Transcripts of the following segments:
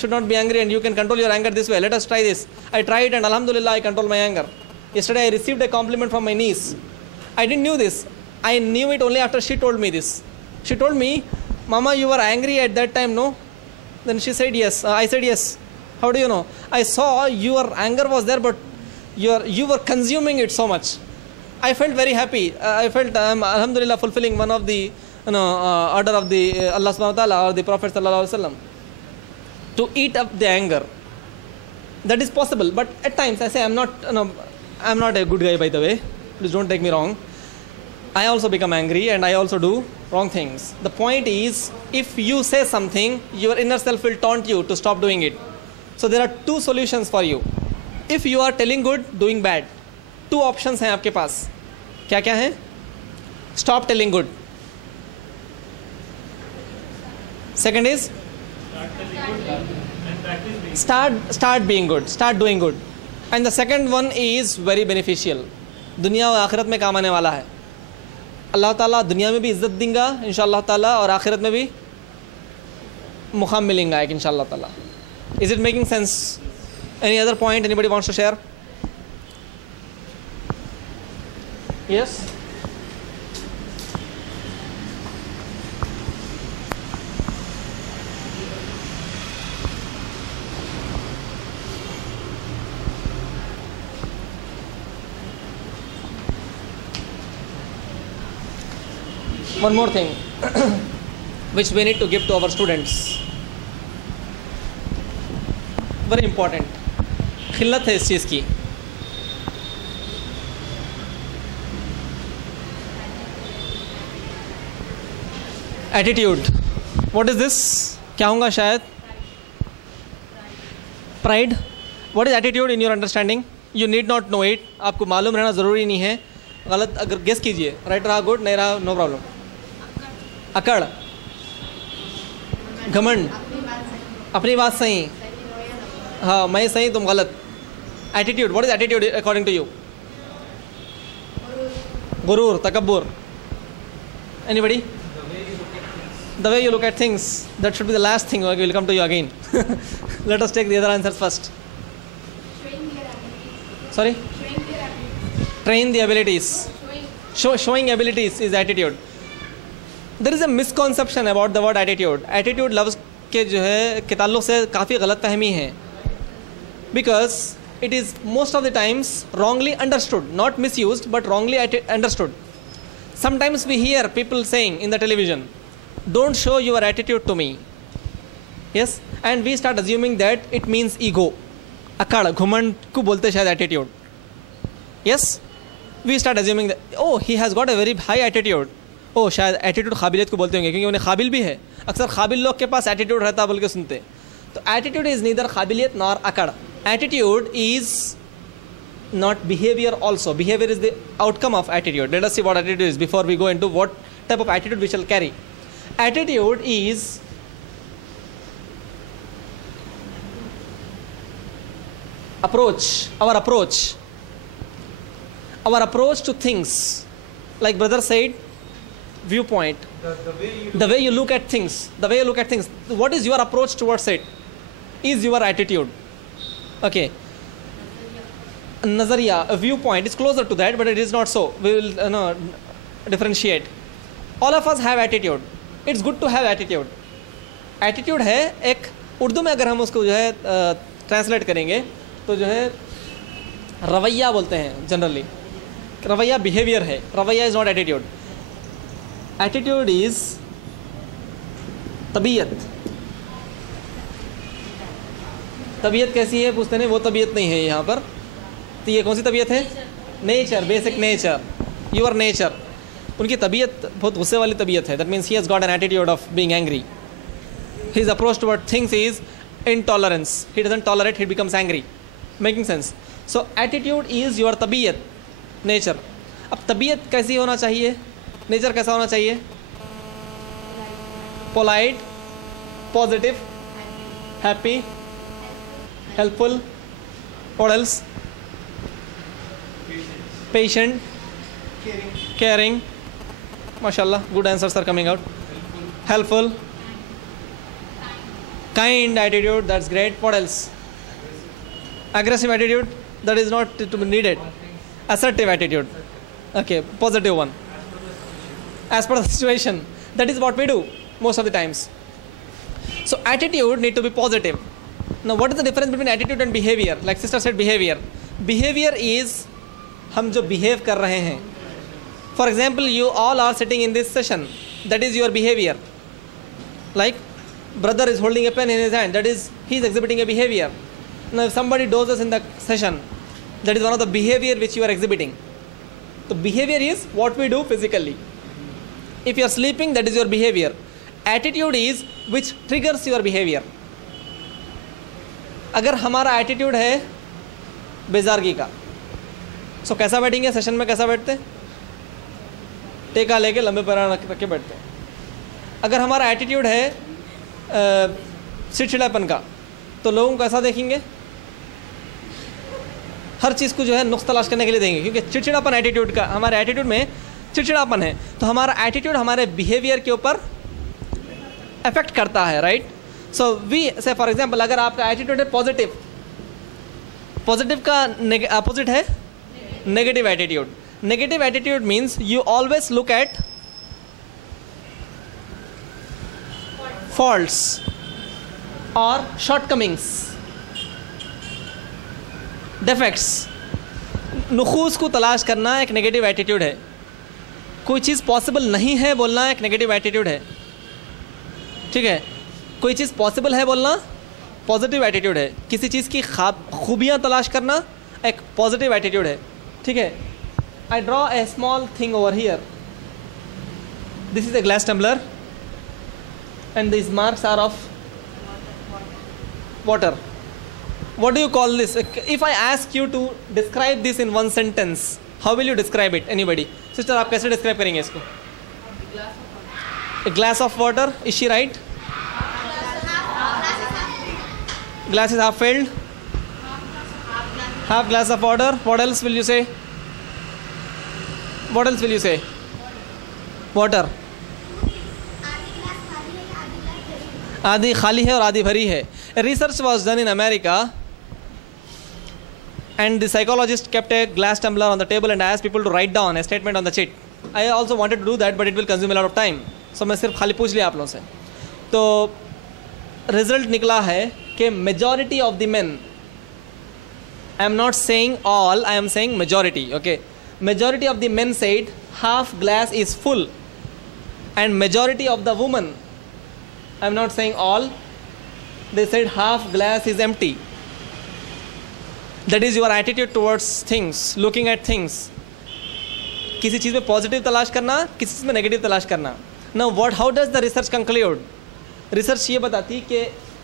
should not be angry and you can control your anger this way. Let us try this. I tried and alhamdulillah I control my anger. Yesterday I received a compliment from my niece. I didn't knew this. I knew it only after she told me this. She told me, Mama, you were angry at that time, no? Then she said yes. I said yes. How do you know? I saw your anger was there, but you were consuming it so much. I felt very happy. I felt alhamdulillah fulfilling one of the order of the Allah subhanahu wa ta'ala or the Prophet sallallahu alaihi wasallam to eat up the anger. That is possible, but at times I say I'm not a good guy, by the way. Please don't take me wrong. I also become angry and I also do wrong things. The point is, if you say something, your inner self will taunt you to stop doing it. So there are two solutions for you. If you are telling good, doing bad. Two options हैं आपके पास. क्या क्या हैं? Stop telling good. Second is start being good. Start doing good. And the second one is very beneficial. दुनिया और आखिरत में काम आने वाला है. अल्लाह ताला दुनिया में भी इज़्ज़त देंगे इंशाअल्लाह ताला और आखिरत में भी मुकाम मिलेगा एक इंशाअल्लाह ताला. Is it making sense? Any other point anybody wants to share? Yes? One more thing which we need to give to our students. Very important. खिल्लत है इस चीज़ की. Attitude. What is this? क्या होगा शायद? Pride. What is attitude in your understanding? You need not know it. आपको मालूम रहना ज़रूरी नहीं है. गलत अगर गेस कीजिए. राइट रहा गुड, नहीं रहा नो प्रॉब्लम. अकड़, घमंड, अपनी बात सही, हाँ मैं सही तुम गलत. Attitude. What is attitude according to you? गुरूर, तकब्बुर. Anybody? The way you look at things. That should be the last thing. We will come to you again. Let us take the other answers first. Sorry? Train the abilities. Showing abilities is attitude. There is a misconception about the word attitude. Attitude लफ्ज़ के जो है के ताल्लुक़ से काफ़ी गलत फहमी है. Because it is most of the times wrongly understood, not misused, but wrongly understood. Sometimes we hear people saying in the television, "Don't show your attitude to me." Yes, and we start assuming that it means ego. अकड़, घुमंड को बोलते शायद attitude. Yes, we start assuming that oh he has got a very high attitude. ओ शायद attitude काबिलियत को बोलते होंगे क्योंकि उन्हें काबिल भी है. अक्सर काबिल लोग के पास एटीट्यूड रहता बोल के सुनते. तो एटीट्यूड इज़ नीदर काबिलियत नॉर अकड़. Attitude is not behaviour also. Behaviour is the outcome of attitude. Let us see what attitude is before we go into what type of attitude we shall carry. Attitude is approach, our approach to things. Like brother said, viewpoint, the way you look at things, what is your approach towards it is your attitude. Okay, nazariya, a viewpoint is closer to that, but it is not so. We will differentiate. All of us have attitude. It's good to have attitude. Attitude है एक उर्दू में अगर हम उसको जो है translate करेंगे तो जो है रवैया बोलते हैं जनरली. रवैया बिहेवियर है. रवैया is not attitude. Attitude is तबीयत. तबीयत कैसी है पूछते हैं. वो तबीयत नहीं है यहाँ पर. तो ये कौन सी तबीयत है? Nature, basic nature, your nature. उनकी तबीयत बहुत गुस्से वाली तबीयत है. That means he has got an attitude of being angry. His approach toward things is intolerance. He doesn't tolerate, he becomes angry. Making sense? So attitude is your तबीयत, nature. अब तबीयत कैसी होना चाहिए? नेचर कैसा होना चाहिए? Polite, positive, happy, helpful. What else? Patient, caring. MashaAllah, good answers are coming out. Helpful, Kind attitude, that's great. What else? Aggressive attitude, that is not to be needed. Assertive attitude, okay, positive one. As per the situation, that is what we do most of the times. So attitude need to be positive. Now what is the difference between attitude and behavior? Like sister said, behavior. Behavior is हम जो behave कर रहे हैं. For example, you all are sitting in this session. That is your behavior. Like brother is holding a pen in his hand. That is, he is exhibiting a behavior. Now if somebody dozes in the session, that is one of the behavior which you are exhibiting. The behavior is what we do physically. If you are sleeping, that is your behavior. Attitude is which triggers your behavior. अगर हमारा attitude है बेजारगी का, सो कैसा बैठेंगे session में? कैसा बैठते? टेका लेके लंबे पैर रख के बैठते हैं. अगर हमारा एटीट्यूड है चिड़चिड़ापन का, तो लोगों को ऐसा देखेंगे, हर चीज़ को जो है नुक्स तलाश करने के लिए देंगे, क्योंकि चिड़चिड़ापन एटीट्यूड का, हमारे एटीट्यूड में चिड़चिड़ापन है, तो हमारा एटीट्यूड हमारे बिहेवियर के ऊपर अफेक्ट करता है, राइट? सो वी से फॉर एग्जांपल, अगर आपका एटीट्यूड है पॉजिटिव, पॉजिटिव का अपोजिट है negative attitude. Negative attitude means you always look at faults और शॉर्टकमिंग्स, डिफेक्ट्स, नुकूस को तलाश करना एक नेगेटिव एटीट्यूड है. कोई चीज़ पॉसिबल नहीं है बोलना एक नेगेटिव एटीट्यूड है, ठीक है? कोई चीज़ पॉसिबल है बोलना पॉजिटिव एटीट्यूड है. किसी चीज़ की खूबियाँ तलाश करना एक पॉजिटिव एटीट्यूड है, ठीक है? I draw a small thing over here. This is a glass tumbler and this marks are of water. What do you call this? If I ask you to describe this in one sentence, how will you describe it? Anybody? Sister, आप कैसे describe करेंगे इसको? A glass of water. Is she right? Glass is half filled. Half glass of water. What else will you say? What else will you say? Water. आधी खाली है और आधी भरी है. Research was done in America, and the psychologist kept a glass tumbler on the table and asked people to write down a statement on the sheet. I also wanted to do that, but it will consume a lot of time. So मैं सिर्फ खाली पूछ लिया आप लोगों से. तो result निकला है कि majority of the men, I am not saying all, I am saying majority, okay? Majority of the men said half glass is full, and majority of the women, I am not saying all, they said half glass is empty. That is your attitude towards things, looking at things. किसी चीज़ में positive तलाश करना, किसी चीज़ में negative तलाश करना. Now what, how does the research conclude? Research ये बताती कि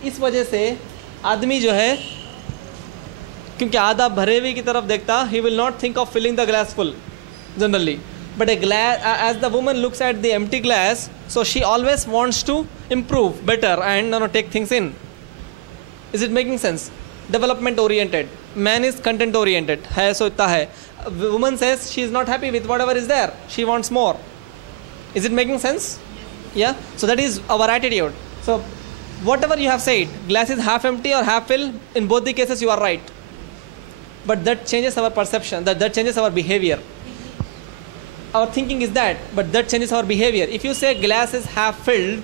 इस वजह से आदमी जो है, क्योंकि आधा भरे हुए की तरफ देखता, he will not think of filling the glass full generally. But a glass, as the woman looks at the empty glass, so she always wants to improve better and take things in. Is it making sense? Development oriented. Man is content oriented. है सो इतना है. Woman says she is not happy with whatever is there. She wants more. Is it making sense? Yeah. So that is our attitude. So whatever you have said, glass is half empty or half full, in both the cases you are right. But that changes our perception. That changes our behavior. Our thinking is that, but that changes our behavior. If you say glass is half filled,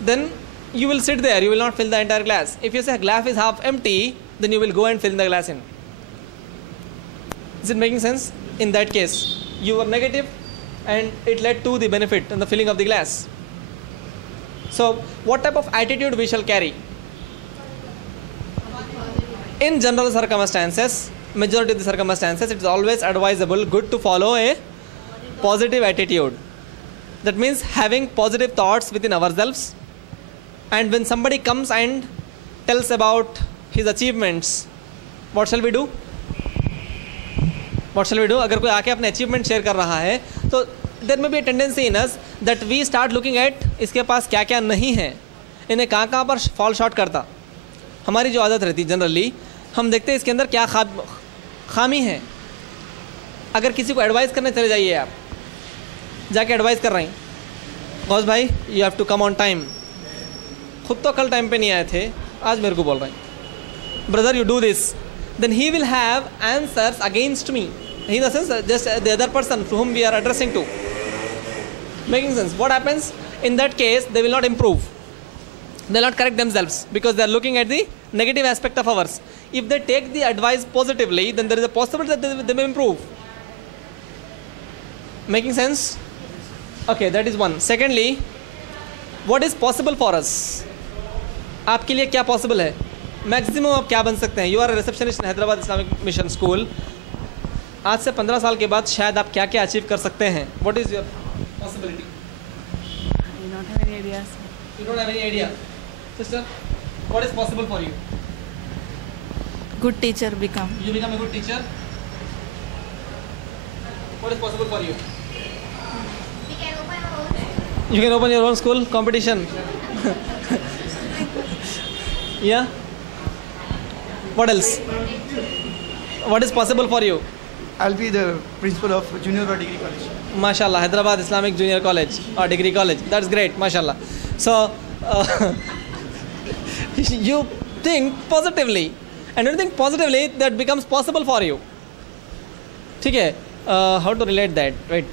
then you will sit there, you will not fill the entire glass. If you say glass is half empty, then you will go and fill the glass in. Is it making sense? In that case, you were negative and it led to the benefit and the filling of the glass. So, what type of attitude we shall carry? In general circumstances, majority of the circumstances, it is always advisable, good to follow a positive attitude. That means having positive thoughts within ourselves. And when somebody comes and tells about his achievements, what shall we do? What shall we do? अगर कोई आके अपने achievement share कर रहा है, तो there may be a tendency in us that we start looking at इसके पास क्या क्या नहीं है, इन्हें कहाँ पर फॉल शॉर्ट करता. हमारी जो आदत रहती जनरली, हम देखते हैं इसके अंदर क्या खामी है. अगर किसी को एडवाइस करने चले जाइए, आप जाके एडवाइस कर रहे हैं, गौस भाई you have to come on time, खुद तो कल टाइम पे नहीं आए थे, आज मेरे को बोल रहे हैं, brother you do this, then he will have answers against me. In the sense, just the other person to whom we are addressing to. Making sense? What happens? In that case, they will not improve. They will not correct themselves because they are looking at the negative aspect of ours. If they take the advice positively, then there is a possibility that they may improve. Making sense? Okay, that is one. Secondly, what is possible for us? आपके लिए क्या possible है? Maximum आप क्या बन सकते हैं? You are receptionist in Hyderabad Islamic mission school. आज से 15 साल के बाद शायद आप क्या क्या अचीव कर सकते हैं? What is your possibility? I don't have any idea. You don't have any idea. Sister, what is possible for you? Good teacher become. You become a good teacher. What is possible for you? You can open your own school competition. Yeah. What else? What is possible for you? I'll be the principal of junior or degree college. MashaAllah, Hyderabad Islamic Junior College or Degree College. That's great, MashaAllah. So, you think positively, and when you think positively, that becomes possible for you. ठीक है? How to relate that, right?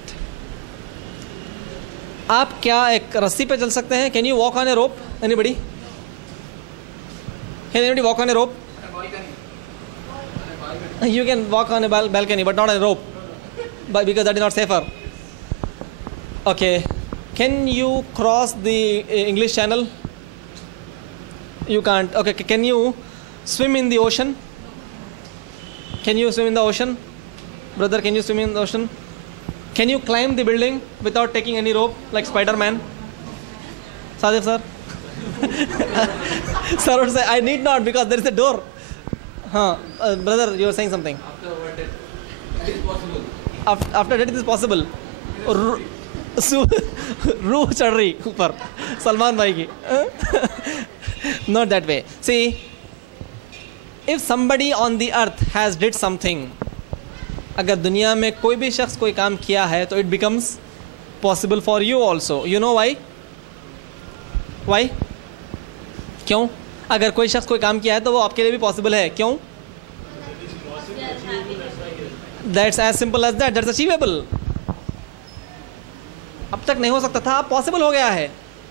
आप क्या एक रस्सी पे चल सकते हैं? Can you walk on a rope? Anybody? Can anybody walk on a rope? You can walk on a balcony, but not on a rope, because that is not safer. Okay. Can you cross the English Channel? You can't. Okay. Can you swim in the ocean? Can you swim in the ocean? Brother, can you swim in the ocean? Can you climb the building without taking any rope, like Spider-Man? Sadiq sir? Sir would say, I need not because there is a door. Brother, you were saying something. After our death, it is possible. After that it is possible. रूह चढ़ रही ऊपर सलमान भाई की. Not that way. See, if somebody on the earth has did something, अगर दुनिया में कोई भी शख्स कोई काम किया है तो it becomes possible for you also. You know why? Why? क्यों? अगर कोई शख्स कोई काम किया है तो वो आपके लिए भी पॉसिबल है. क्यों? That's as simple as that. That's achievable. अब तक नहीं हो सकता था, अब पॉसिबल हो गया है.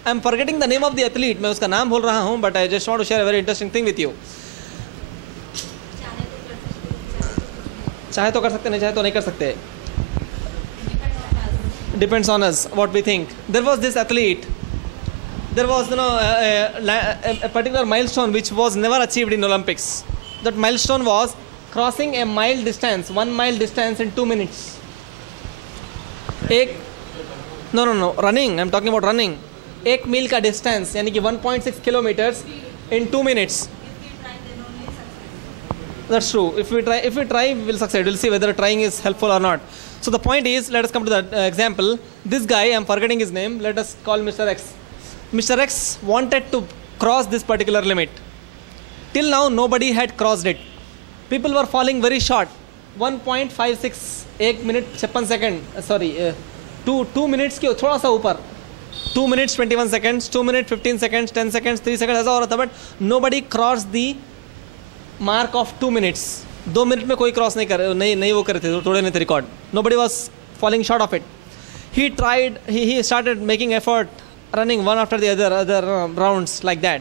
I am forgetting the name of the athlete, मैं उसका नाम भूल रहा हूँ, but I just want to share a very interesting thing with you. चाहे तो कर सकते, नहीं चाहे तो नहीं कर सकते. Depends on us what we think. There was this athlete. There was a particular milestone which was never achieved in Olympics. That milestone was crossing a mile distance, 1 mile distance in 2 minutes. No, running. I'm talking about running. 1 मील का distance, यानी कि 1.6 kilometers in 2 minutes. That's true. If we try, we will succeed. We'll see whether trying is helpful or not. So the point is, let us come to the example. This guy, I'm forgetting his name. Let us call Mr. X. Mr. X wanted to cross this particular limit. Till now, nobody had crossed it. People were falling very short. 1.56, 1 minute 56 second. Sorry, 2 minutes के थोड़ा सा ऊपर. 2 minutes 21 seconds, 2 minutes 15 seconds, 10 seconds, 3 seconds ऐसा हो रहा था. But nobody crossed the mark of 2 minutes. 2 minute में कोई क्रॉस नहीं वो करे थे, तोड़े नहीं थे record. Nobody was falling short of it. He tried. He started making effort, running one after the other rounds like that.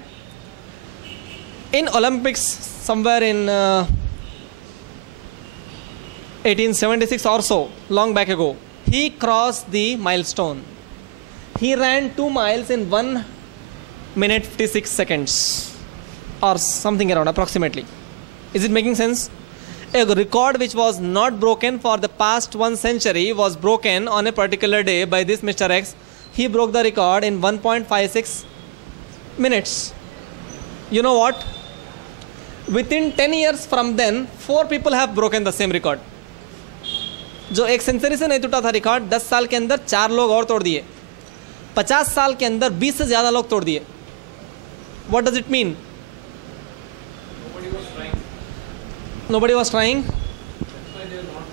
In Olympics, somewhere in 1876 or so, long back ago, he crossed the milestone. He ran 2 miles in 1 minute 56 seconds or something around approximately. Is it making sense? A record which was not broken for the past 1 century was broken on a particular day by this Mr. X. He broke the record in 1.56 minutes. You know what? Within 10 years from then, 4 people have broken the same record. जो 1 century से नहीं टूटा था record, 10 साल के अंदर 4 लोग और तोड़ दिए. 50 साल के अंदर 20 से ज़्यादा लोग तोड़ दिए. What does it mean? Nobody was trying. That's why they are not.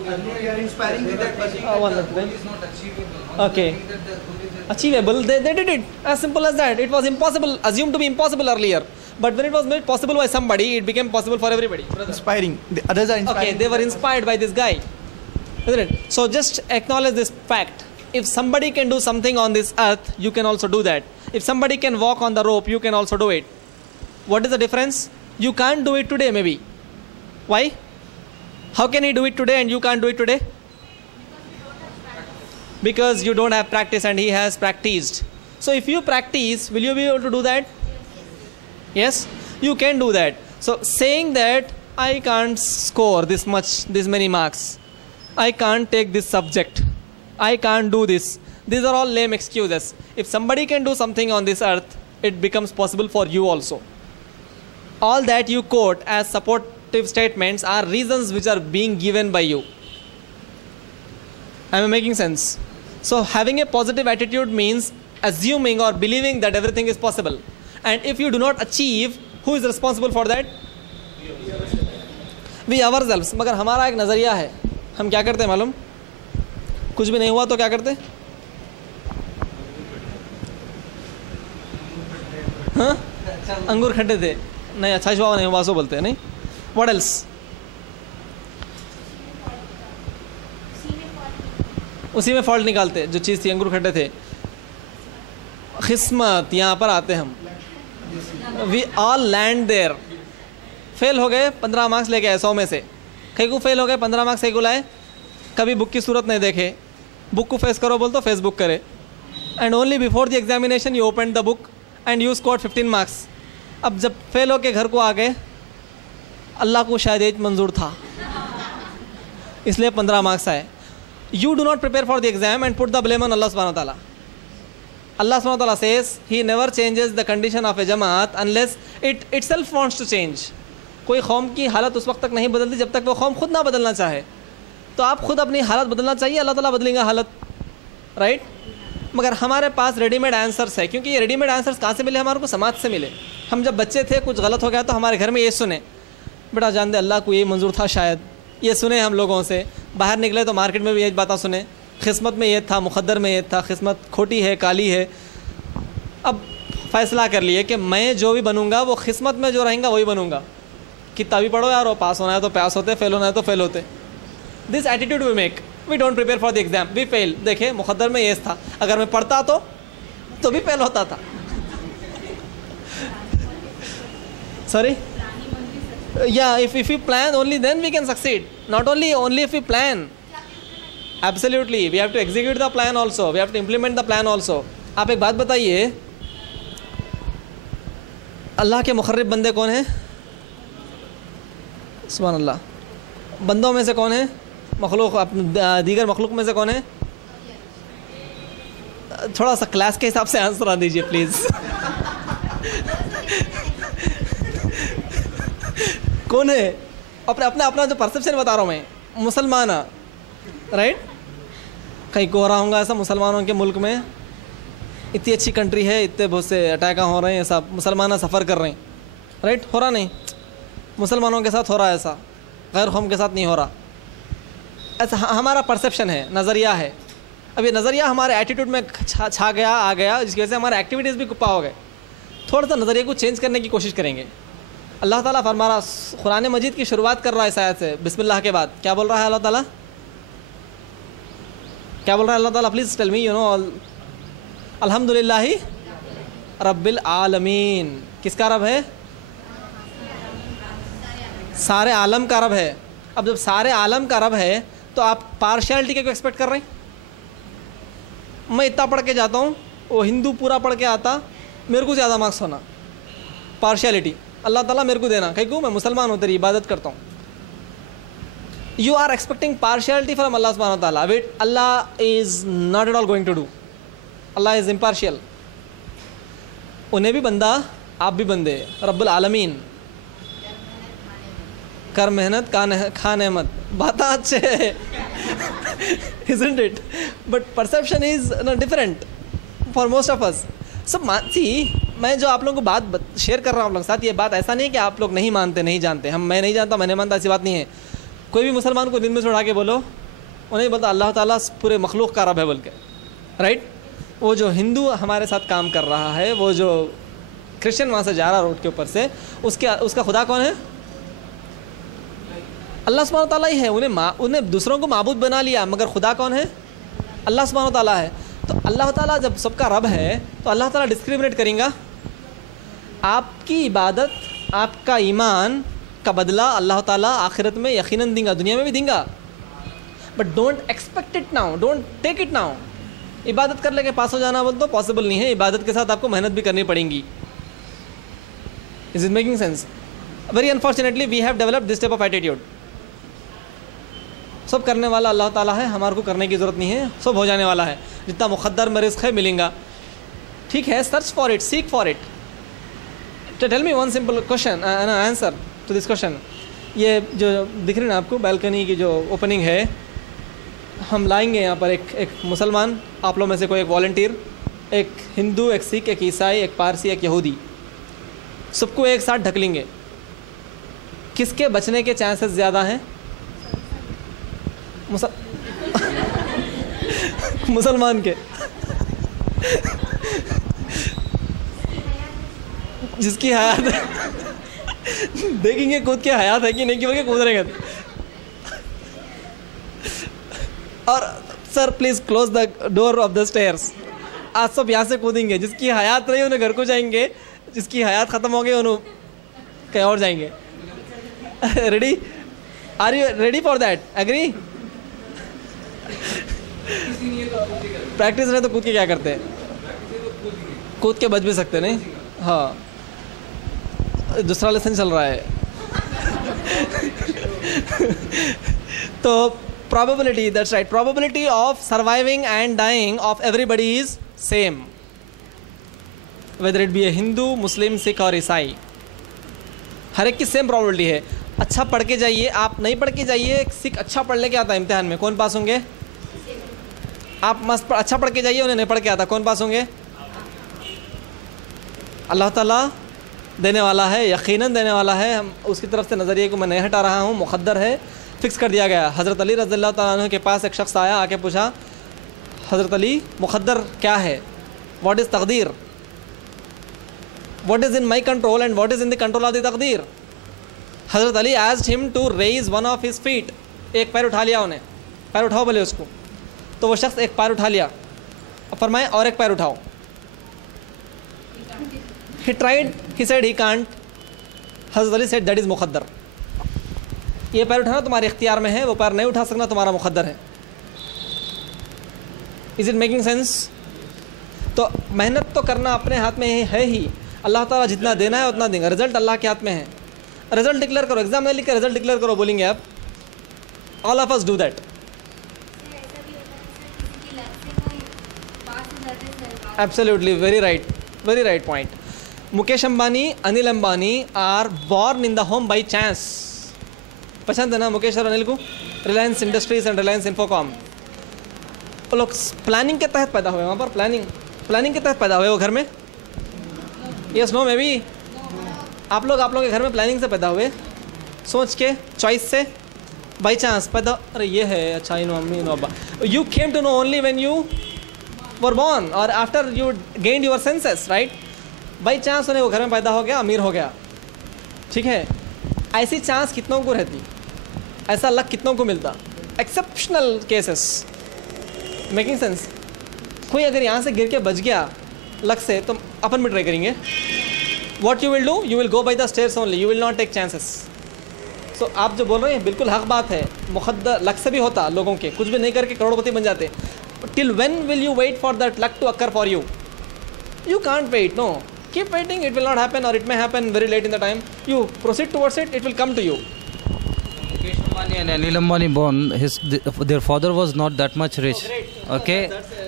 We are inspiring with that person. One minute. goal is not achievable. Okay. Thinking that the goal is Achievable. They did it. As simple as that. It was impossible, assumed to be impossible earlier. But when it was made possible by somebody, it became possible for everybody. Inspiring. The others are inspiring. Okay, they were inspired by this guy. Isn't it? So just acknowledge this fact. If somebody can do something on this earth, you can also do that. If somebody can walk on the rope, you can also do it. What is the difference? You can't do it today, maybe. Why? How can he do it today and you can't do it today? Because you don't have practice and he has practiced. So if you practice, will you be able to do that? Yes, you can do that. So saying that I can't score this many marks, I can't take this subject, I can't do this, these are all lame excuses. If somebody can do something on this earth, it becomes possible for you also. All that you quote as supportive statements are reasons which are being given by you. Am I making sense? So having a positive attitude means assuming or believing that everything is possible. And if you do not achieve, who is responsible for that? We ourselves. मगर हमारा एक नज़रिया है. हम क्या करते हैं मालूम? कुछ भी नहीं हुआ तो क्या करते? हाँ? अंगूर खट्टे थे. नहीं अच्छा हुआ नहीं हुआ सो बोलते हैं नहीं. What else? उसी में फॉल्ट निकालते जो चीज़ थी, अंगूर खट्टे थे. किस्मत, यहाँ पर आते हम. We all land there. Fail हो गए, 15 मार्क्स लेके आए 100 में से. कई को फेल हो गए, 15 मार्क्स सही को लाए. कभी बुक की सूरत नहीं देखे. बुक को फेस करो बोल तो फेसबुक करे. And only before the examination you open the book and you score 15 marks. अब जब फेल हो के घर को आ गए, अल्लाह को शायद एज मंजूर था इसलिए 15 मार्क्स आए. You do not prepare for the exam and put the blame on Allah subhanahu wa ta'ala. Allah subhanahu wa ta'ala says He never changes the condition of a jamaat unless it itself wants to change. कोई कौम की हालत उस वक्त तक नहीं बदलती जब तक वो कौम खुद ना बदलना चाहे. तो आप खुद अपनी हालत बदलना चाहिए, अल्लाह ताला बदलेगा हालत. राइट? मगर हमारे पास रेडीमेड आंसर्स है, क्योंकि ये रेडीमेड आंसर्स कहाँ से मिले? हमारे को समाज से मिले. हम जब बच्चे थे कुछ गलत हो गया तो हमारे घर में ये सुने, बेटा जान दे अल्लाह को ये मंजूर था शायद. ये सुने हम लोगों से. बाहर निकले तो मार्केट में भी यही बातें सुने, किस्मत में ये था, मुक़द्दर में ये था, किस्मत खोटी है, काली है. अब फ़ैसला कर लिए कि मैं जो भी बनूंगा वो किस्मत में जो रहेगा वही बनूंगा. कितना भी पढ़ो यार, वो पास होना है तो पास होते, फेल होना है तो फेल होते. This attitude we make. We don't prepare for the exam, we fail. देखे मुक़द्दर में ये था, अगर मैं पढ़ता तो भी फेल होता था. Sorry. Yeah, if we plan, only then we can succeed. Not only if we plan. Absolutely, we have to execute the plan also. We have to implement the plan also. आप एक बात बताइए, अल्लाह के मुखर्रिब बंदे कौन हैं? सुभान अल्लाह. बंदों में से कौन है? मखलूक, दीगर मखलूक में से कौन है? थोड़ा सा क्लास के हिसाब से आंसर आ दीजिए प्लीज़. कौन है? अपना जो परसेप्शन बता रहा हूँ मैं. मुसलमान, राइट? कहीं को हो रहा होगा ऐसा मुसलमानों के मुल्क में, इतनी अच्छी कंट्री है, इतने बहुत से अटैक हो रहे हैं, सब मुसलमान सफ़र कर रहे हैं, राइट? हो रहा नहीं? मुसलमानों के साथ हो रहा है ऐसा, गैर कौम के साथ नहीं हो रहा ऐसा. हमारा परसेप्शन है, नज़रिया है. अब ये नज़रिया हमारे एटीट्यूड में छा गया, आ गया, जिसकी वजह से हमारे एक्टिविटीज़ भी कुप्पा हो गए. थोड़ा सा नज़रिए को चेंज करने की कोशिश करेंगे. अल्लाह ताला फरमा रहा, कुरान मजीद की शुरुआत कर रहा है इस आयत से, बिस्मिल्लाह के बाद क्या बोल रहा है अल्लाह ताला? क्या बोल रहा है अल्लाह ताला? Please tell me. अल्हम्दुलिल्लाहि रब्बिल आलमीन. किसका रब है? सारे आलम का रब है. अब जब सारे आलम का रब है तो आप पार्शियलिटी के को एक्सपेक्ट कर रहे हैं? मैं इतना पढ़ के जाता हूँ, वो हिंदू पूरा पढ़ के आता, मेरे को ज़्यादा मार्क्स होना. पार्शियलिटी अल्लाह ताला मेरे को देना. कहीं को मैं मुसलमान हूँ, तेरी इबादत करता हूँ. You are expecting partiality from Allah सुब्हानहू व तआला. Wait, Allah is not at all going to do. Allah is impartial. उन्हें भी बंदा, आप भी बंदे. रब्बुल आलमीन. कर मेहनत, खा नेमत. बात अच्छे है, isn't it? But perception is different for most of us. सब मानती. मैं जो आप लोगों को बात शेयर कर रहा हूँ आप लोगों के साथ, ये बात ऐसा नहीं है कि आप लोग नहीं मानते, नहीं जानते. मैं नहीं जानता, मैं नहीं मानता, ऐसी बात नहीं है. कोई भी मुसलमान को दिन में से उठा के बोलो, उन्हें बोलता अल्लाह ताला पूरे मखलूक का रब है बोल के, राइट। वो जो हिंदू हमारे साथ काम कर रहा है, वो जो क्रिश्चियन वहाँ से जा रहा रोड के ऊपर से, उसका खुदा कौन है? अल्लाह सुब्हानहू ताला ही है। उन्हें दूसरों को माबूद बना लिया, मगर खुदा कौन है? अल्लाह सुब्हानहू ताला है। तो अल्लाह ताला जब सबका रब है तो अल्लाह ताला डिस्क्रिमिनेट करेगा? आपकी इबादत, आपका ईमान का बदला अल्लाह ताला आखिरत में यकीनन देगा, दुनिया में भी देगा। But don't expect it now, don't take it now. इबादत कर लेके पास हो जाना बोल तो पॉसिबल नहीं है। इबादत के साथ आपको मेहनत भी करनी पड़ेगी। Is it making sense? Very unfortunately we have developed this type of attitude. सब करने वाला अल्लाह ताला है, हमारे को करने की ज़रूरत नहीं है, सब हो जाने वाला है, जितना मुक़द्दर में रिज़्क़ है मिलेगा। ठीक है, search for it, seek for it. Tell me one simple question, answer to this question. ये जो दिख रही है ना आपको बालकनी की जो ओपनिंग है, हम लाएंगे यहाँ पर एक मुसलमान, आप लोग में से कोई एक वॉलंटियर, एक हिंदू, एक सिख, एक ईसाई, एक पारसी, एक यहूदी, सबको एक साथ ढक लेंगे। किसके बचने के चांसेस ज़्यादा हैं? मुसलमान के। जिसकी हयात देखेंगे कूद के हयात है कि नहीं, क्योंकि कूद रहेंगे। और sir please close the door of the stairs. आज सब यहाँ से कूदेंगे, जिसकी हयात रही उन्हें घर को जाएंगे, जिसकी हयात ख़त्म हो गई उन्हें कहीं और जाएंगे। Ready? Are you ready for that? Agree? Practice नहीं तो कूद के क्या करते हैं? कूद के बच भी सकते नहीं। हाँ, दूसरा लेसन चल रहा है। तो probability, that's right, probability of surviving and dying of everybody is same, whether it be a Hindu, Muslim, Sikh और ईसाई, हर एक की सेम probability है। अच्छा पढ़ के जाइए, आप नहीं पढ़ के जाइए। एक सिख अच्छा पढ़ लेके आता है इम्तिहान में, कौन पास होंगे? आप मस्त अच्छा पढ़ के जाइए, उन्हें नहीं पढ़ के आता, कौन पास होंगे? अल्लाह ताला देने वाला है, यकीनन देने वाला है। हम उसकी तरफ से नज़रिए को मैं नहीं हटा रहा हूँ, मुक़द्दर है, फिक्स कर दिया गया। हज़रत अली रज़ियल्लाहु तआला अन्हु के पास एक शख्स आया, आके पूछा, हज़रत अली मुक़द्दर क्या है? व्हाट इज़ तक़दीर? What is in my control and what is in the control of the तक़दीर? हज़रत Ali asked him to raise one of his feet. एक पैर उठा लिया उन्हें, पैर उठाओ बोले उसको। तो वो शख्स एक पैर उठा लिया, फरमाए और एक पैर उठाओ। He tried, he said he can't. हज़रत अली said that is मुक़द्दर। ये पैर उठाना तुम्हारे इख्तियार में है, वो पैर नहीं उठा सकना तुम्हारा मुक़द्दर है। Is it making sense? तो मेहनत तो करना अपने हाथ में है ही। अल्लाह ताला जितना देना है उतना देंगे, रिजल्ट अल्लाह के हाथ में है। रिजल्ट डिक्लेयर करो, एग्जाम में लिख के रिजल्ट डिक्लेयर करो बोलेंगे आप। All of us do that. Absolutely, very right point. Mukesh Ambani, Anil Ambani are born in the home by chance. पसंद है ना मुकेश और अनिल को? Reliance Industries and Reliance Infocom, वो लोग प्लानिंग के तहत पैदा हुए। वहाँ पर प्लानिंग के तहत पैदा हुए वो घर में। Yes no? मे बी आप लोग के घर में प्लानिंग से पैदा हुए, सोच के, चॉइस से, बाई चांस पैदा। अरे ये है, अच्छा इनो अम्मी इनो अब्बा। You came to know only when you were born और after you gained your senses, right? By chance उन्हें वो घर में पैदा हो गया, अमीर हो गया। ठीक है, ऐसी चांस कितनों को रहती, ऐसा लक कितनों को मिलता? Exceptional cases. Making sense? कोई अगर यहाँ से गिर के बच गया लक से, तो अपन भी ट्राई करेंगे। What you will do? You will go by the stairs only, you will not take chances. So आप जो बोल रहे हैं बिल्कुल हक बात है। मुक़द्दर लक से भी होता, लोगों के कुछ भी नहीं करके करोड़पति बन जाते। Till when will you wait for that luck to occur for you? You can't wait, no. Keep waiting, it will not happen, or it may happen very late in the time. You proceed towards it, it will come to you. Mukesh Ambani and Anil Ambani born, their father was not that much rich. Okay?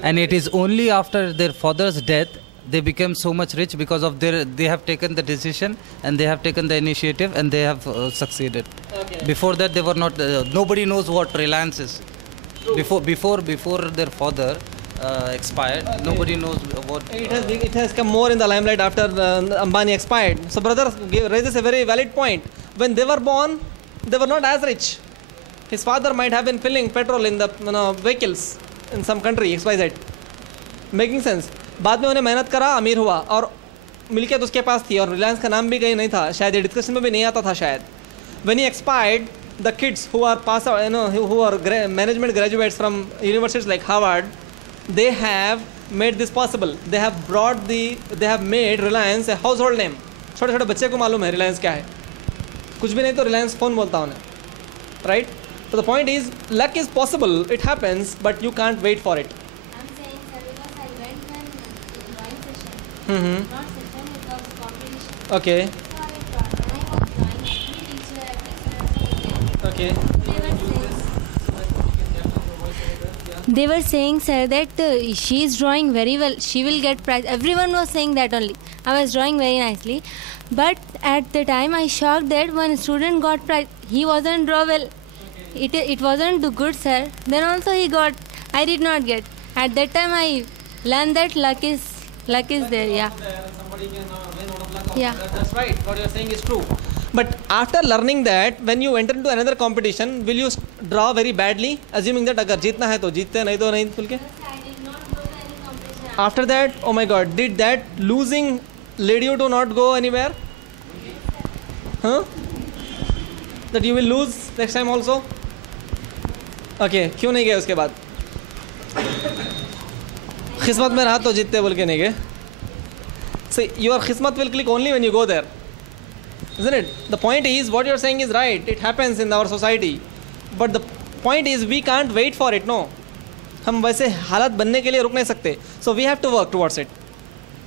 And it is only after their father's death they became so much rich because of they have taken the decision and they have taken the initiative and they have succeeded. Okay. Before that they were not, nobody knows what Reliance is. Before their father expired, nobody knows what. It has come more in the limelight after Ambani expired. So brother raises a very valid point. When they were born, they were not as rich. His father might have been filling petrol in the vehicles in some country XYZ. Making sense. बाद में उन्हें मेहनत करा, अमीर हुआ, और मिल्कियत उसके पास थी, और रिलायंस का नाम भी कहीं नहीं था, शायद ये डिस्कशन में भी नहीं आता था शायद. When he expired, the kids who are pass out, who are management graduates from universities like Harvard, they have made this possible. They have made Reliance a household name. छोटे छोटे बच्चे को मालूम है रिलायंस क्या है. कुछ भी नहीं तो रिलायंस फ़ोन बोलता उन्हें, right? So the point is, luck is possible, it happens, but you can't wait for it. I'm saying, sir, because I went in drawing session, not session, it was competition. Okay. So when I was drawing, every teacher, every Okay. they were saying, sir, that she is drawing very well, she will get prize. Everyone was saying that only. I was drawing very nicely, but at the time I shocked that one student got prize. He wasn't draw well. It wasn't good, sir. Then also he got. I did not get. At that time I learned that luck is there. Yeah. Somebody can win out of luck. Yeah. That's right. What you are saying is true. But after learning that, when you enter into another competition, will you draw very badly, assuming that अगर जीतना है तो जीतते, नहीं तो नहीं बोल के? I did not go to any competition. After that, oh my God, did that losing lead you to not go anywhere? Huh? That you will lose next time also? Okay, क्यों नहीं गए उसके बाद? किस्मत में रहा तो जीतते बोल के नहीं गए. See, your किस्मत will click only when you go there. Isn't it? The point is, what you're saying is right. It happens in our society. But the point is, we can't wait for it, no. हम वैसे हालत बनने के लिए रुक नहीं सकते. So we have to work towards it.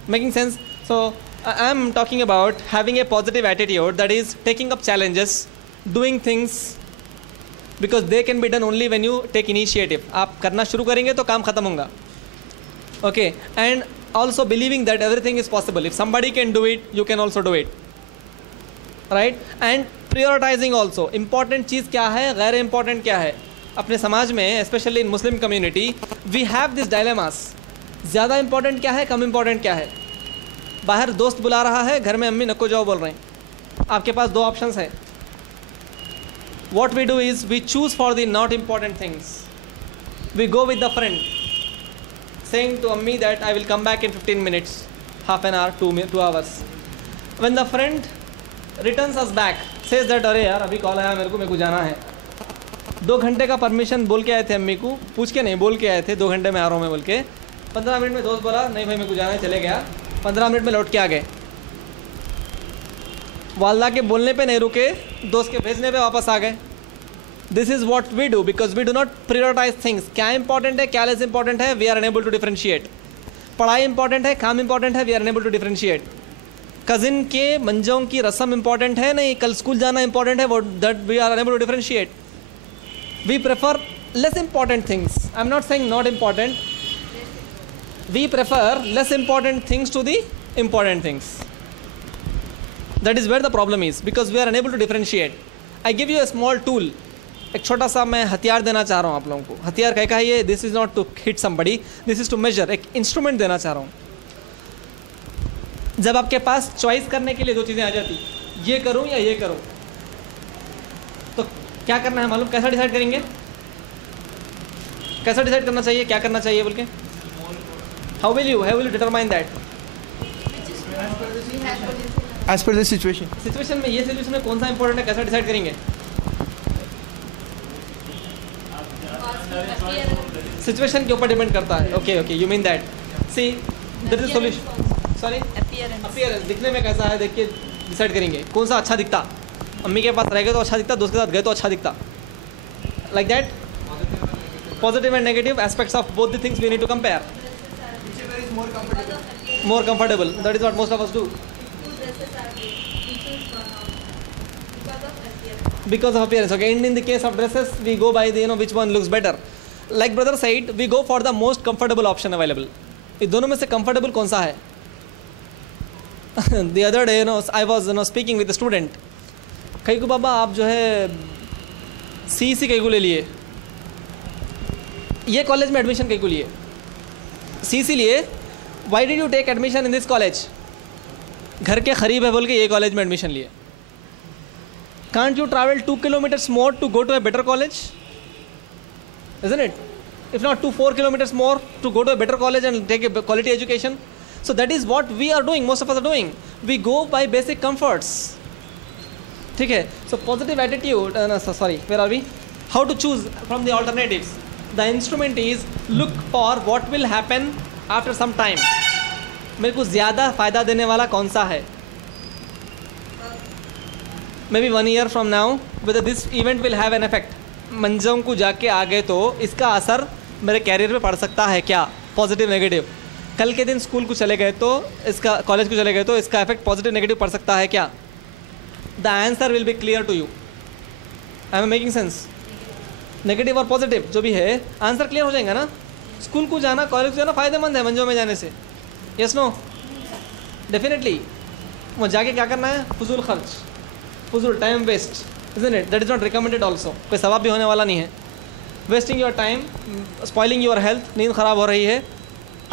Making sense? So I'm talking about having a positive attitude, that is taking up challenges, doing things, because they can be done only when you take initiative. आप करना शुरू करेंगे तो काम खत्म होगा. Okay, and also believing that everything is possible. If somebody can do it, you can also do it. Right? And prioritizing also. Important चीज़ क्या है, गैर important क्या है. अपने समाज में, especially in Muslim community, we have these dilemmas. ज़्यादा important क्या है, कम important क्या है. बाहर दोस्त बुला रहा है, घर में अम्मी नको जाओ बोल रहे हैं. आपके पास दो options है. What we do is we choose for the not important things. We go with the friend, saying to Ammi that I will come back in 15 minutes, half an hour, 2 hours. When the friend returns us back, says that अरे यार अभी call आया मेरे को जाना है. 2 घंटे का परमिशन बोल के आए थे अम्मी को, पूछ के नहीं, बोल के आए थे 2 घंटे में आ रहा हूँ मैं बोल के. 15 मिनट में दोस्त बोला नहीं भाई मेरे को जाना है, चले गया. 15 मिनट में लौट के आ गए. वालदा के बोलने पे नहीं रुके, दोस्त के भेजने पे वापस आ गए. This is what we do because we do not prioritize things. क्या इंपॉर्टेंट है, क्या लेस इंपॉर्टेंट है, we are unable to differentiate. पढ़ाई इंपॉर्टेंट है, काम इंपॉर्टेंट है, we are unable to differentiate. Cousin के मंजों की रस्म इंपॉर्टेंट है, नहीं कल स्कूल जाना इंपॉर्टेंट है, वो that we are unable to differentiate. We prefer less important things. I am not saying not important. We prefer less important things to the important things. That is where the problem is, because we are unable to differentiate. I give you a small tool. एक छोटा सा मैं हथियार देना चाह रहा हूँ आप लोगों को. हथियार कह का है ये, this is not to hit somebody, this is to measure. एक इंस्ट्रूमेंट देना चाह रहा हूँ. जब आपके पास चॉइस करने के लिए 2 चीज़ें आ जाती, ये करूँ या ये करूँ, तो क्या करना है मालूम? कैसा डिसाइड करेंगे? कैसा डिसाइड करना चाहिए, क्या करना चाहिए बोल के? How will you determine that? As per the situation. Situation में, ये सिचुएशन में कौन सा इंपॉर्टेंट है, कैसा डिसाइड करेंगे? सिचुएशन के ऊपर डिपेंड करता है. Okay you mean that. See that is solution. Sorry, appearance. दिखने में कैसा है देख के डिसाइड करेंगे कौन सा अच्छा दिखता. अम्मी के पास रह गए तो अच्छा दिखता, दोस्त के साथ गए तो अच्छा दिखता. Like that. Positive and negative aspects of both the things we need to compare. More comfortable. That is what most of us do. Because of appearance. Okay, and in the case of dresses, we go by the which one looks better. Like brother said, we go for the most comfortable option available. इस दोनों में से comfortable कौन सा है? The other day, I was speaking with a student. कहीं को बाबा आप जो है CEC कहीं को ले लिए, ये कॉलेज में एडमिशन कहीं को लिए, CEC लिए. Why did you take admission in this college? घर के करीब है बोल के ये कॉलेज में एडमिशन लिए. Can't you travel 2 kilometers more to go to a better college? Isn't it? If not 4 kilometers more to go to a better college and take a quality education. So that is what we are doing, most of us are doing. We go by basic comforts. Okay, so positive attitude, sorry, where are we? How to choose from the alternatives. The instrument is look for what will happen after some time. मेरे को ज़्यादा फ़ायदा देने वाला कौन सा है? Maybe 1 year from now, whether this event will have an effect. मंजों को जाके आगे तो इसका असर मेरे कैरियर पे पड़ सकता है क्या? Positive negative. कल के दिन स्कूल को चले गए तो इसका, कॉलेज को चले गए तो इसका इफेक्ट पॉजिटिव नेगेटिव पड़ सकता है क्या? The answer will be clear to you. I am making sense? Negative और पॉजिटिव जो भी है आंसर क्लियर हो जाएगा ना. स्कूल को जाना, कॉलेज को जाना फ़ायदेमंद है मंजो में जाने से. Yes no? डेफिनेटली. वो जाके क्या करना है? फजूल खर्च, फजूल time waste. Isn't it? That is not recommended also. कोई सवाब भी होने वाला नहीं है. Wasting your time, spoiling your health, नींद ख़राब हो रही है.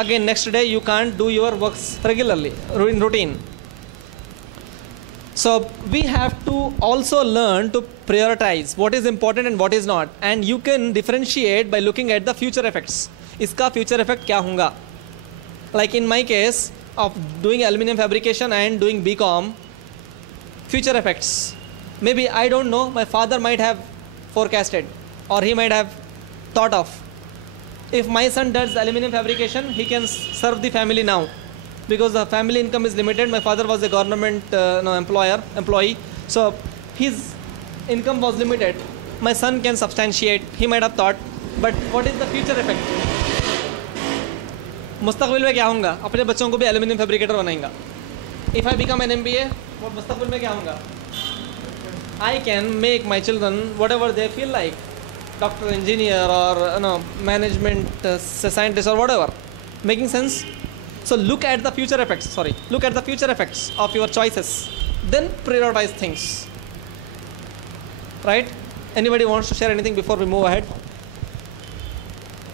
Again next day you can't do your works regularly, in routine. So we have to also learn to prioritize what is important and what is not. And you can differentiate by looking at the future effects. इसका future effect क्या होगा? Like in my case of doing aluminium fabrication and doing BCom, future effects. Maybe, I don't know, my father might have forecasted or he might have thought of. If my son does aluminium fabrication, he can serve the family now because the family income is limited. My father was a government employee, so his income was limited. My son can substantiate, he might have thought, but what is the future effect? मुस्तक़बिल में क्या होगा? अपने बच्चों को भी aluminium fabricator बनाएंगा. If I become an MBA, what मुस्तक़बिल में क्या होगा? I can make my children whatever they feel like, doctor, engineer, or management scientist or whatever. Making sense? So look at the future effects. Look at the future effects of your choices. Then prioritize things. Right? Anybody wants to share anything before we move ahead?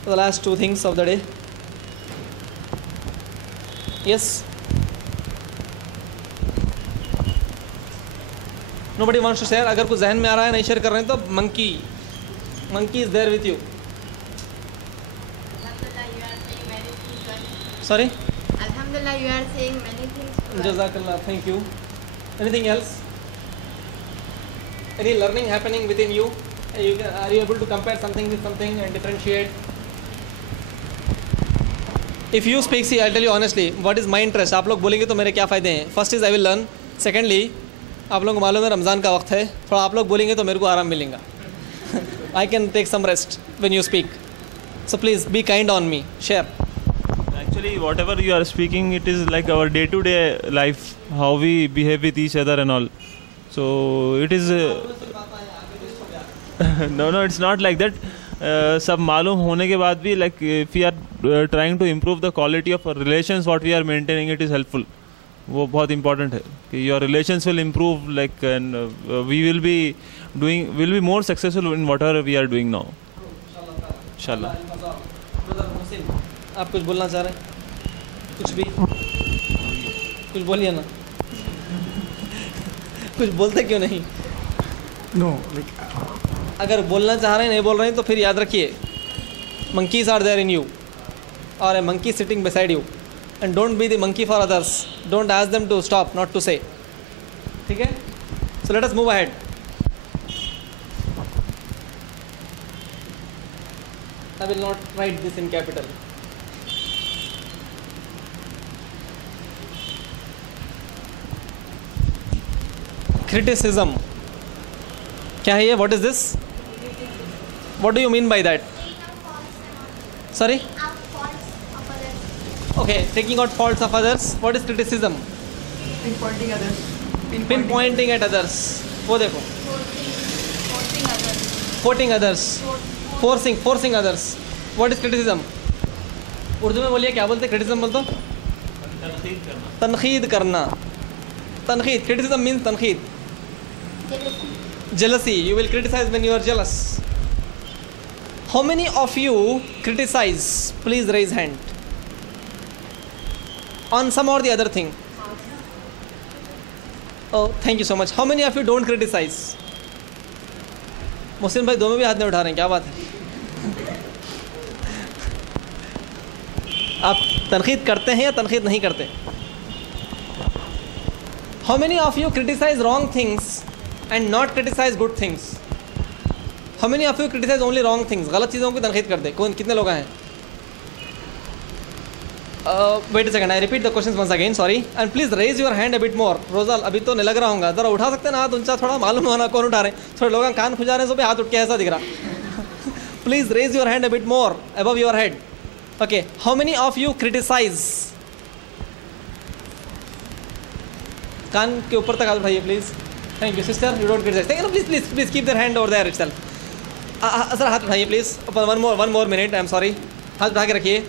The last 2 things of the day. Yes. Nobody wants to share. अगर कुछ जहन में आ रहा है नहीं share कर रहे हैं तो monkey is there with you. Sorry? Alhamdulillah, you are saying many things. Jazakallah, thank you. Anything else? Any learning happening within you? Are you able to compare something with something and differentiate? If you speak, see, I'll tell you honestly, what is my interest? आप लोग बोलेंगे तो मेरे क्या फ़ायदे हैं? First is I will learn. Secondly, आप लोगों को मालूम है रमज़ान का वक्त है, थोड़ा आप लोग बोलेंगे तो मेरे को आराम मिलेगा. I can take some rest when you speak. So please be kind on me. Share. Actually, whatever you are speaking, it is like our day-to-day life, how we behave with each other and all. So it is. No, it's not like that. सब मालूम होने के बाद भी like if we are trying to improve the quality of our relations, what we are maintaining, it is helpful. वो बहुत important है कि your relations will improve, like and we will be more successful in whatever we are doing now. इंशाल्लाह. आप कुछ बोलना चाह रहे हैं? कुछ भी? कुछ बोलिए ना. कुछ बोलते क्यों नहीं? No, like अगर बोलना चाह रहे हैं नहीं बोल रहे हैं तो फिर याद रखिए, monkeys are there in you, or a monkey sitting beside you, and don't be the monkey for others. Don't ask them to stop, not to say. ठीक है? So let us move ahead. I will not write this in capital. Criticism. क्या है ये? What is this? What do you mean by that? Sorry? Okay, taking out faults of others. What is criticism? pinpointing others. Pinpointing at others. वो देखो. Quoting others. Forcing others. What is criticism? Urdu में बोलिए क्या बोलते? criticism बोलते? तनखीद करना. तनखीद. Criticism means तनखीद. Jealousy. You will criticize when you are jealous. How many of you criticize? Please raise hand. On some or the other thing. Oh, thank you so much. How many of you don't criticize? मुस्लिम भाई दो में भी हाथ नहीं उठा रहे हैं, क्या बात है? आप तनकीद करते हैं या तनकीद नहीं करते? How many of you criticise wrong things and not criticise good things? How many of you criticise only wrong things? गलत चीज़ों की तनकीद करते कौन, कितने लोग हैं? Wait a second, I repeat the questions once again, sorry, and please raise your hand a bit more. रोजाल अभी तो नहीं लग रहा होगा, जरा उठा सकते हैं ना हाथ ऊंचा, थोड़ा मालूम होना कौन उठा रहे हैं. थोड़े लोग कान खुजा रहे हैं, सब हाथ उठ के ऐसा दिख रहा. Please raise your hand a bit more above your head. Okay, how many of you criticise? कान के ऊपर तक हाथ उठाइए please. Thank you sister, you don't criticise. Thank you. Please please please keep there hand over there itself. Sir हाथ उठाइए please. One more minute, I am sorry. हाथ उठा के रखिए.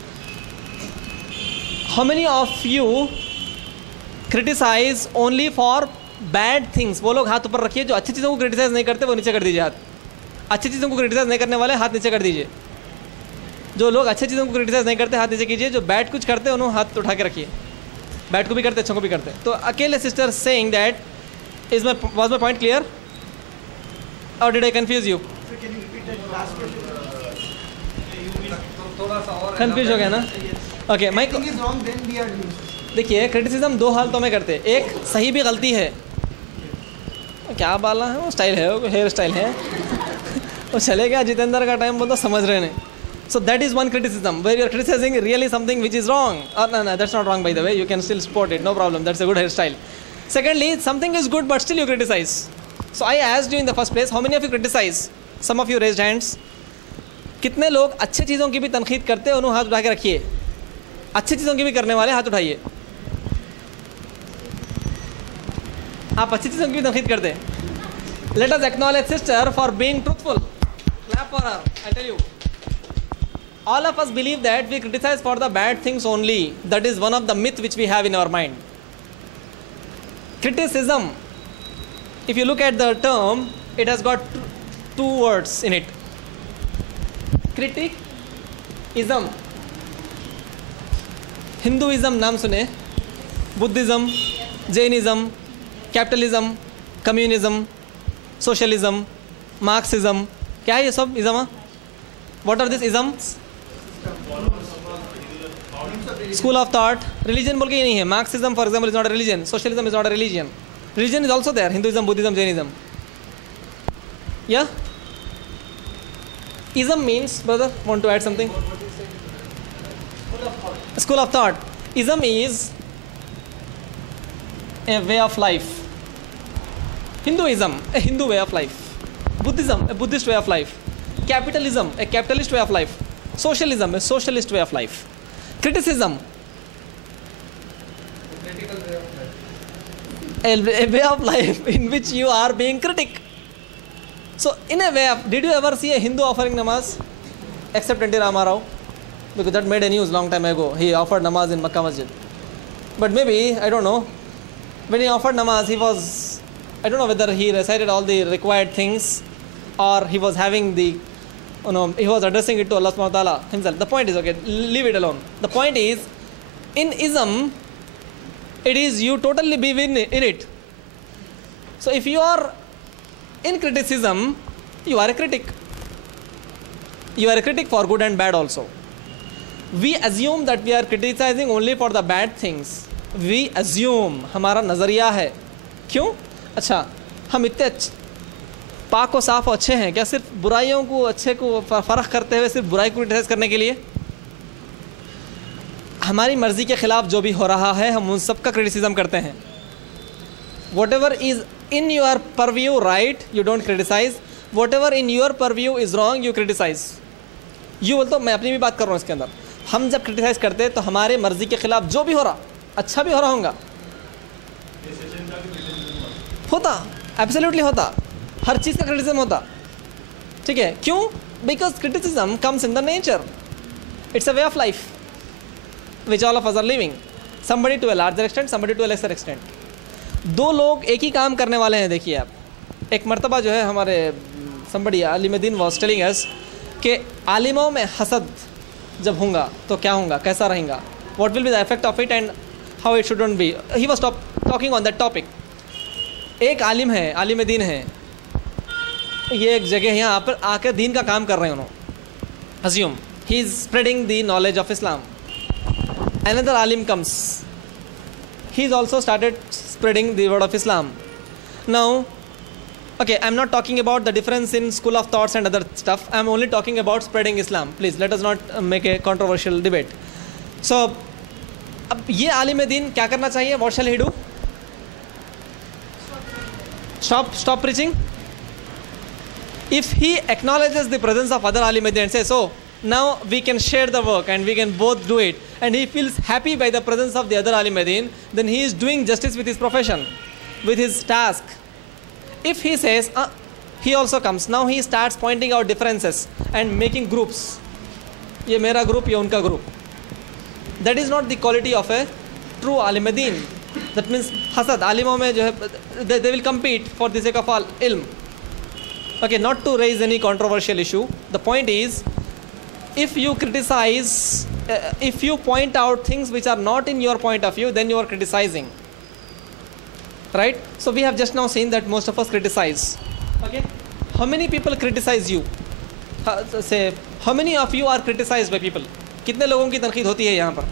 How many of you criticise only for bad things? वो लोग हाथ ऊपर रखिए जो अच्छी चीज़ों को क्रिटिसाइज नहीं करते, वो नीचे कर दीजिए हाथ. अच्छी चीज़ों को क्रिटिसाइज नहीं करने वाले हाथ नीचे कर दीजिए. जो लोग अच्छी चीज़ों को क्रिटिसाइज नहीं करते हाथ नीचे कीजिए. जो बैड कुछ करते हैं उन्होंने हाथ उठा के रखिए. बैड को भी करते, अच्छों को भी करते. तो अकेले sister saying that is my was my point clear और did I confuse you? Confuse हो गया ना? ओके, मैं देखिए क्रिटिसिज्म दो हालतों में करते. एक सही भी गलती है, क्या बाला है वो स्टाइल है, वो हेयर स्टाइल है, वो चले गया जितेंद्र का टाइम बोलता समझ रहे नहीं. So that is one criticism where you are criticizing really something which is wrong. No, that's not wrong by the way. You can still support it, no problem. That's a good hairstyle. Secondly, something is good but still you criticize. So I asked you in the first place, how many of you criticize? Some of you raised hands. कितने लोग अच्छे चीज़ों की भी तनकीद करते हैं? उन्होंने हाथ उठा के रखिए. अच्छी चीज़ों की भी करने वाले हाथ उठाइए. आप अच्छी चीज़ों की भी तनकीद करते हैं. Let us acknowledge sister for being truthful. Clap for her. I tell you. All of us believe that we criticize for the bad things only. That is one of the myth which we have in our mind. Criticism, if you look at the term, it has got two words in it. Critic-ism. Hinduism नाम सुने, Buddhism, Jainism, capitalism, communism, socialism, Marxism. क्या है ये सब ism? What are these isms? School of thought. Religion बोल के ही नहीं है. Marxism for example is not a religion. Socialism is not a religion. Religion is also there. Hinduism, Buddhism, Jainism. Yeah? Ism means, brother, want to add something? School of thought. Ism is a way of life. Hinduism, a Hindu way of life. Buddhism, a Buddhist way of life. Capitalism, a capitalist way of life. Socialism, a socialist way of life. Criticism, a way of life in which you are being critic. So in a way of, did you ever see a Hindu offering namaz except N.T. Rama Rao? Because that made a news long time ago. He offered namaz in Makkah Masjid. But maybe, I don't know, when he offered namaz, he was, I don't know whether he recited all the required things or he was having the, he was addressing it to Allah subhanahu wa ta'ala himself. The point is, okay, leave it alone. The point is, in ism, it is you totally be in it. So if you are in criticism, you are a critic. You are a critic for good and bad also. We assume that we are criticizing only for the bad things. We assume, हमारा नज़रिया है. क्यों? अच्छा, हम इतने पाक और साफ़ और अच्छे हैं क्या सिर्फ बुराइयों को अच्छे को फ़र्क करते हुए सिर्फ बुराई को क्रिटिसाइज करने के लिए? हमारी मर्ज़ी के ख़िलाफ़ जो भी हो रहा है हम उन सब का क्रिटिसिज्म करते हैं. Whatever is in your purview right, you don't criticize. Whatever in your purview is wrong, you criticize. You बोलते हो, मैं अपनी भी बात कर रहा हूँ इसके अंदर. हम जब क्रिटिसाइज करते हैं तो हमारे मर्ज़ी के ख़िलाफ़ जो भी हो रहा, अच्छा भी हो रहा होगा, होता, एब्सोल्युटली होता, हर चीज़ का क्रिटिसिज्म होता. ठीक है, क्यों? Because criticism comes in the nature. It's a way of life which all of us are living. Somebody to a larger extent, somebody to a lesser extent. दो लोग एक ही काम करने वाले हैं. देखिए आप, एक मर्तबा जो है हमारे समबडी आलिमुद्दीन वाज टेलिंग अस कि आलिमों में हसद जब होगा तो क्या होगा, कैसा रहेगा, what will be the effect of it and how it shouldn't be. He was talking on that topic. एक आलिम है, आलिम दीन है, ये एक जगह यहाँ पर आकर दीन का काम कर रहे हैं उन्होंने. Assume he is spreading the knowledge of Islam. Another alim comes. He is also started spreading the word of Islam. Now, okay, I'm not talking about the difference in school of thoughts and other stuff. I'm only talking about spreading Islam. Please let us not make a controversial debate. So, अब ये आलिम दीन क्या करना चाहिए? What shall he do? Stop preaching. If he acknowledges the presence of other alim and says, so now we can share the work and we can both do it, and he feels happy by the presence of the other alim, then he is doing justice with his profession, with his task. If he says, he also comes, now he starts pointing out differences and making groups. ये मेरा group, ये उनका group. That is not the quality of a true alim deen. That means hasad, alimon में जो है, they will compete for the sake of ilm. Okay, not to raise any controversial issue. The point is, if you criticize, if you point out things which are not in your point of view, then you are criticizing. Right? So we have just now seen that most of us criticize. Okay? How many people criticize you? Say, how many of you are criticized by people? कितने लोगों की तनकीद होती है यहाँ पर?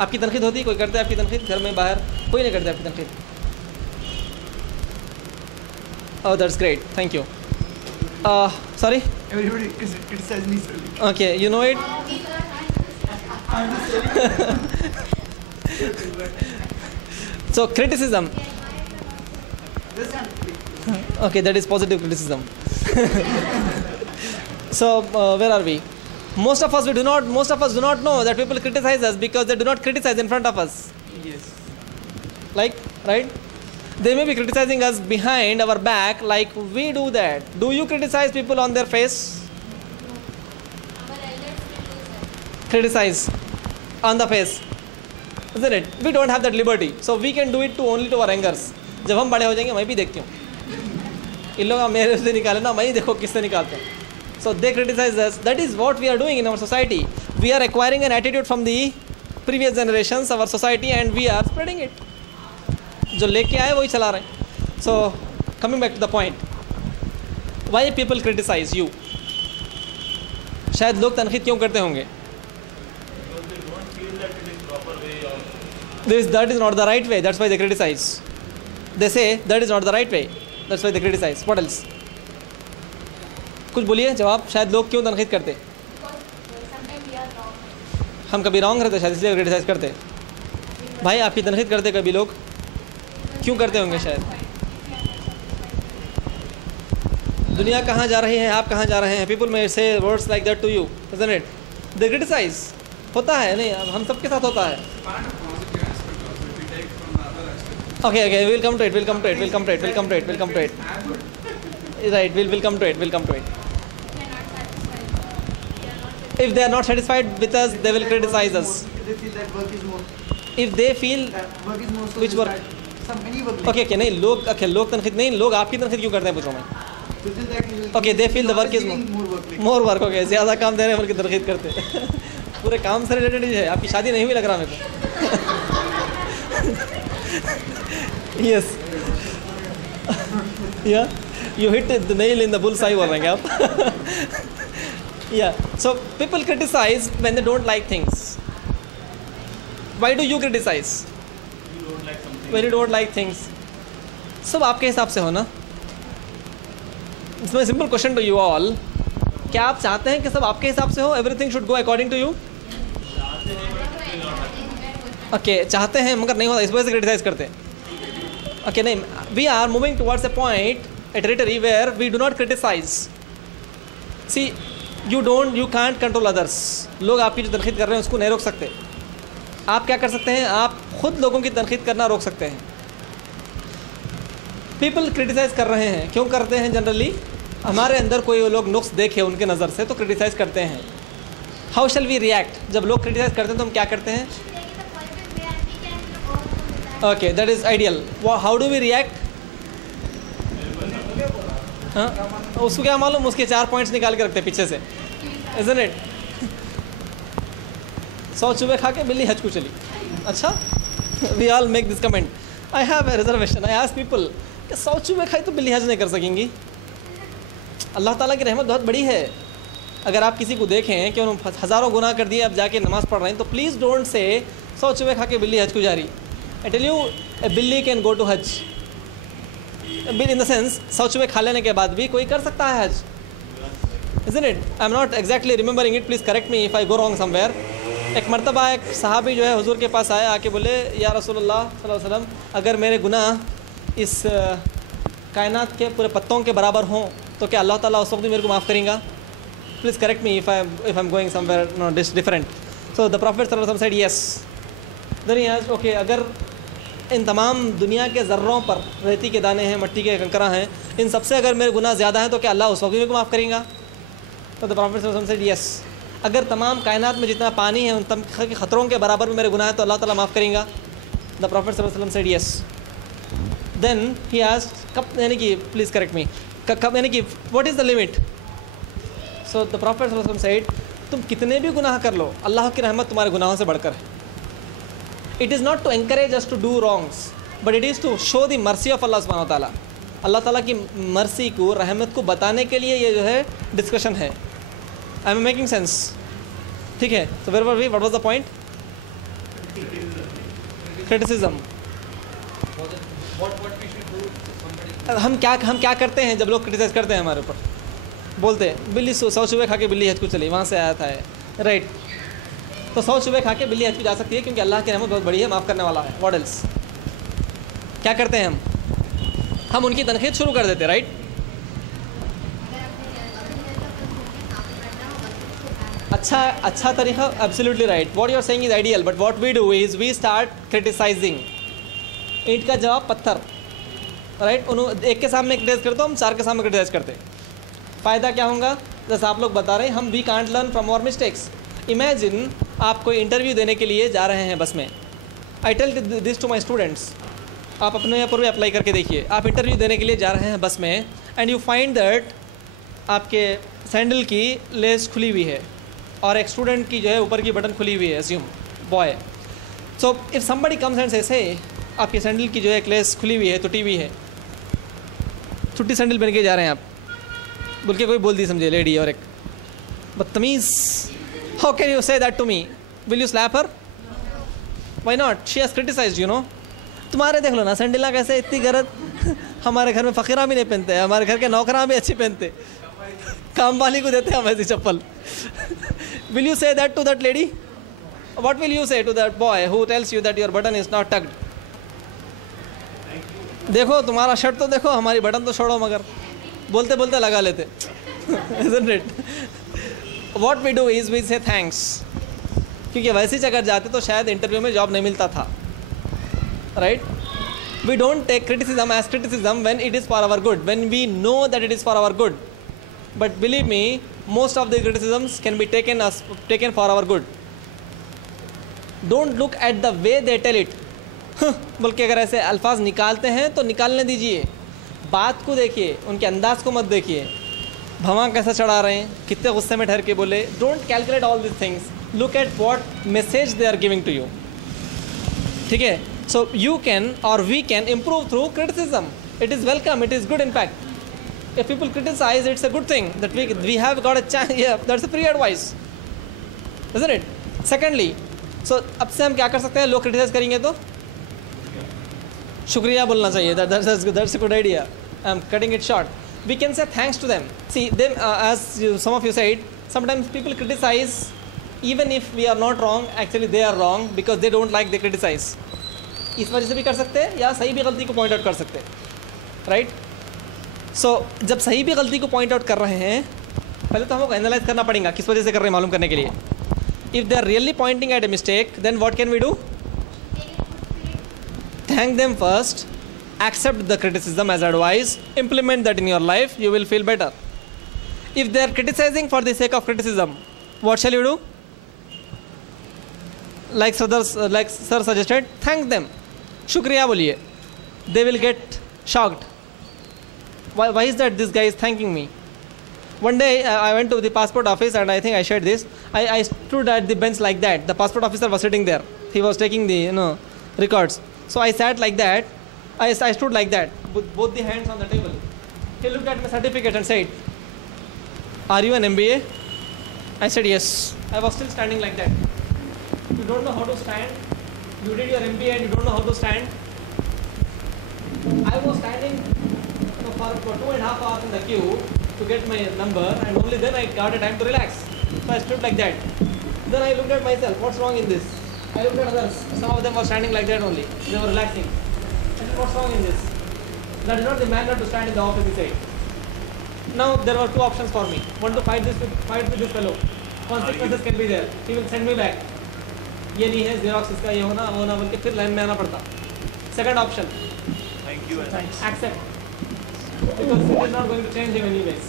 आपकी तनकीद होती है? कोई करता है आपकी तनकीद? घर में बाहर कोई नहीं करता आपकी तनकीद? Oh, that's great. Thank you. Sorry? Everybody criticizes me. Okay, you know it? So, criticism. Okay, that is positive criticism. So, where are we? Most of us do not know that people criticize us because they do not criticize in front of us. Yes. Like, right? They may be criticizing us behind our back like we do that. Do you criticize people on their face? Criticize on the face, isn't it? We don't have that liberty, so we can do it only to our angers. जब हम बड़े हो जाएंगे मैं भी देखती हूँ इन लोग मेरे से निकाले ना, मैं ही देखो किससे निकालते हैं. So they criticize us. That is what we are doing in our society. We are acquiring an attitude from the previous generations, our society, and we are spreading it. जो लेके आए वही चला रहे हैं. So coming back to the point, why people criticize you? शायद लोग तनकीद क्यों करते होंगे? That is not the right way. That's why they criticize. They say that is not the right way. That's why they criticize. What else? कुछ बोलिए जवाब. शायद लोग क्यों तनकीद करते? हम कभी रॉन्ग रहते शायद इसलिए क्रिटिसाइज करते. भाई आपकी तनकीद करते कभी लोग क्यों करते होंगे? शायद दुनिया कहाँ जा रही है, आप कहाँ जा रहे हैं? People may say words like that to you, isn't it? They criticize. होता है नहीं, हम सबके साथ होता है. Okay, we'll come to it. Right, we'll come to it. If they are not satisfied with us, they will criticize us. They feel that work is more. If they feel That work is more. So which work? Any work. Okay, नहीं लोग तनकीद नहीं, लोग आपकी तनकीद क्यों करते हैं पूछ रहा हूँ मैं. Okay, they feel the work is more work. Okay, ज़्यादा काम दे रहे हैं बल्कि तनकीद करते हैं. पूरे काम से रिलेटेड है. आपकी शादी नहीं हुई लग रहा मेरे को. Yes. Yeah. You hit the nail in the bullseye बोल रहे हैं आप. Yeah. So people criticize when they don't like things. Why do you criticize? When you don't like things. सब आपके हिसाब से हो ना. It's my simple question to you all. क्या आप चाहते हैं कि सब आपके हिसाब से हो? Everything should go according to you? Okay, चाहते हैं मगर नहीं होता, इस वजह से criticize करते हैं. Okay, नहीं. We are moving towards a point, a territory where we do not criticize. See, you can't control others. लोग आपकी जो तनकीद कर रहे हैं उसको नहीं रोक सकते. आप क्या कर सकते हैं? आप खुद लोगों की तनकीद करना रोक सकते हैं. People criticize कर रहे हैं. क्यों करते हैं? जनरली हमारे अंदर कोई लोग नुक्स देखे उनके नज़र से तो criticize करते हैं. How shall we react? जब लोग criticize करते हैं तो हम क्या करते हैं? Okay, that is ideal. How do we react? हाँ, उसको क्या मालूम? उसके 4 पॉइंट्स निकाल के रखते हैं पीछे से, isn't it? 100 चूहे खा के बिल्ली हज को चली. अच्छा, we all make this comment. I have a reservation. I ask people कि 100 चूहे खाई तो बिल्ली हज नहीं कर सकेंगी. अल्लाह ताला की रहमत बहुत बड़ी है। अगर आप किसी को देखें कि उन्होंने हज़ारों गुनाह कर दिए, अब जाके नमाज़ पढ़ रहे हैं, तो प्लीज़ डोंट से 100 चूहे खा के बिल्ली हज को जा रही। आई टेल यू, ए बिल्ली कैन गो टू हज, इन द सेंस 100 चूहे खा लेने के बाद भी कोई कर सकता है हज, isn't it? I am not exactly remembering it, please correct me if I go wrong somewhere. एक मरतबा एक सहाबी जो है हुजूर के पास आया, आके बोले या रसूलुल्लाह सल्लल्लाहु अलैहि वसल्लम, अगर मेरे गुनाह इस कायनात के पूरे पत्तों के बराबर हों तो क्या अल्लाह ताला उस वक्त भी मेरे को माफ़ करेगा? Please correct me if I am going somewhere no different. So the prophet सल्लल्लाहु अलैहि वसल्लम said yes. Then he asked, okay, अगर इन तमाम दुनिया के ज़र्रों पर रेती के दाने हैं, मिट्टी के कंकरा हैं, इन सबसे अगर मेरे गुनाह ज़्यादा हैं तो क्या अल्लाह उस वक्त भी मेरे को माफ़ करेगा? तो द प्रॉफिट सल्लल्लाहु अलैहि वसल्लम सेड यस। अगर तमाम कायनात में जितना पानी है उन तम के ख़तरों के बराबर में मेरे गुनाह है तो अल्लाह ताला माफ़ करेगा? द प्रॉफिट सल्लल्लाहु अलैहि वसल्लम said yes. Then he asked, कब, यानी कि प्लीज़ करेक्ट मी, कब, यानी कि what is the limit? So the prophet सल्लल्लाहु अलैहि वसल्लम सेड, तुम कितने भी गुनाह कर लो, अल्लाह की रहमत तुम्हारे गुनाहों से बढ़कर है। It is not to encourage us to do wrongs, but it is to show the mercy of Allah सुब्हानहू व तआला। अल्लाह ताला की मर्सी को, रहमत को बताने के लिए ये जो है डिस्कशन है। I am making sense? ठीक है, तो where were we, what was the point? Criticism. हम क्या करते हैं जब लोग क्रिटिसाइज करते हैं हमारे ऊपर? बोलते हैं बिल्ली 100 चूहे खा के बिल्ली हज को चली, वहाँ से आया था, राइट? तो 100 चूहे खा के बिल्ली हज को जा सकती है क्योंकि अल्लाह की रहमत बहुत बड़ी है, माफ़ करने वाला है। What else? क्या करते हैं हम उनकी तनकीद शुरू कर देते, राइट? अच्छा तरीका, absolutely right, what you are saying is ideal, but what we do is we start criticizing. ईंट का जवाब पत्थर, राइट? एक के सामने क्रिटिसाइज करते हो, हम 4 के सामने क्रिटिसाइज करते। फ़ायदा क्या होगा? जैसे आप लोग बता रहे हैं, हम we can't learn from our mistakes. Imagine आप कोई इंटरव्यू देने के लिए जा रहे हैं बस में। I tell this to my students, आप अपने यहाँ पर भी अप्लाई करके देखिए। आप इंटरव्यू देने के लिए जा रहे हैं बस में एंड यू फाइंड दैट आपके सैंडल की लेस खुली हुई है और एक स्टूडेंट की जो है ऊपर की बटन खुली हुई है, assume boy. So if somebody comes and says, hey, आपकी सैंडल की जो है एक लेस खुली हुई है, टूटी हुई है, छुट्टी सैंडल पहन के जा रहे हैं आप, बोल के कोई बोल दी समझे लेडी और एक बदतमीज़, how can you say that to me? Will you slap her? Why not? She has criticised, you know. तुम्हारे देख लो ना सैंडला कैसे इतनी गरज, हमारे घर में फ़कीरा भी नहीं पहनते, हमारे घर के नौकरा भी अच्छी पहनते, काम वाली को देते हम ऐसी चप्पल। Will you say that to that lady? What will you say to that boy who tells you that your button is not tucked? देखो तुम्हारा शर्ट तो देखो, हमारी बटन तो छोड़ो, मगर बोलते बोलते लगा लेते। Isn't it? What we do is we say thanks, क्योंकि वैसी जगह जाते तो शायद इंटरव्यू में जॉब नहीं मिलता था, right? We don't take criticism as criticism when it is for our good, when we know that it is for our good. But believe me, most of the criticisms can be taken for our good. Don't look at the way they tell it. बोल के अगर ऐसे अल्फाज निकालते हैं तो निकालने दीजिए, बात को देखिए, उनके अंदाज को मत देखिए, भवां कैसा चढ़ा रहे हैं, कितने गुस्से में ठहर के बोले। Don't calculate all this things, look at what message they are giving to you, ठीक है? सो यू कैन और we can improve through criticism. It is welcome, it is good impact. If people criticize, it's a good thing that we have got a chance. Yeah, that's a free advice, isn't it? Secondly, so अब से हम क्या कर सकते हैं? लोग criticise करेंगे तो शुक्रिया बोलना चाहिए. That's a good idea. I'm cutting it short. We can say thanks to them. See, them as some of you said, sometimes people criticize even if we are not wrong. Actually, they are wrong because they don't like they criticize. इस वजह से भी कर सकते हैं या सही भी गलती को पॉइंट आउट कर सकते हैं, राइट? सो जब सही भी गलती को पॉइंट आउट कर रहे हैं, पहले तो हमको एनालाइज करना पड़ेगा किस वजह से कर रहे हैं मालूम करने के लिए. If they are really pointing at a mistake, then what can we do? Thank them first, accept the criticism as advice, implement that in your life, you will feel better. If they are criticizing for the sake of criticism, what shall you do? Like sir suggested, thank them. Shukriya boliye. They will get shocked. Why is that this guy is thanking me? One day I went to the passport office and I think I shared this. I stood at the bench like that. The passport officer was sitting there. He was taking the records. So I sat like that. I stood like that with both the hands on the table. He looked at my certificate and said, Are you an MBA? I said yes. I was still standing like that. You don't know how to stand. You did your MBA and you don't know how to stand. I was standing for 2.5 hours in the queue to get my number, and only then I got a time to relax. So I stood like that. Then I looked at myself. What's wrong in this? I looked at others. Some of them were standing like that only. They were relaxing. I said, what's wrong in this? That is not the manner to stand in the office, he said. Now there were two options for me. One to fight with this fellow. Consequences can be there. He will send me back. ये नहीं है Xerox इसका ये होना वो ना बोल के फिर लाइन में आना पड़ता. Second option. Thank you. Thanks. Accept. Because it is not going to change him anyways.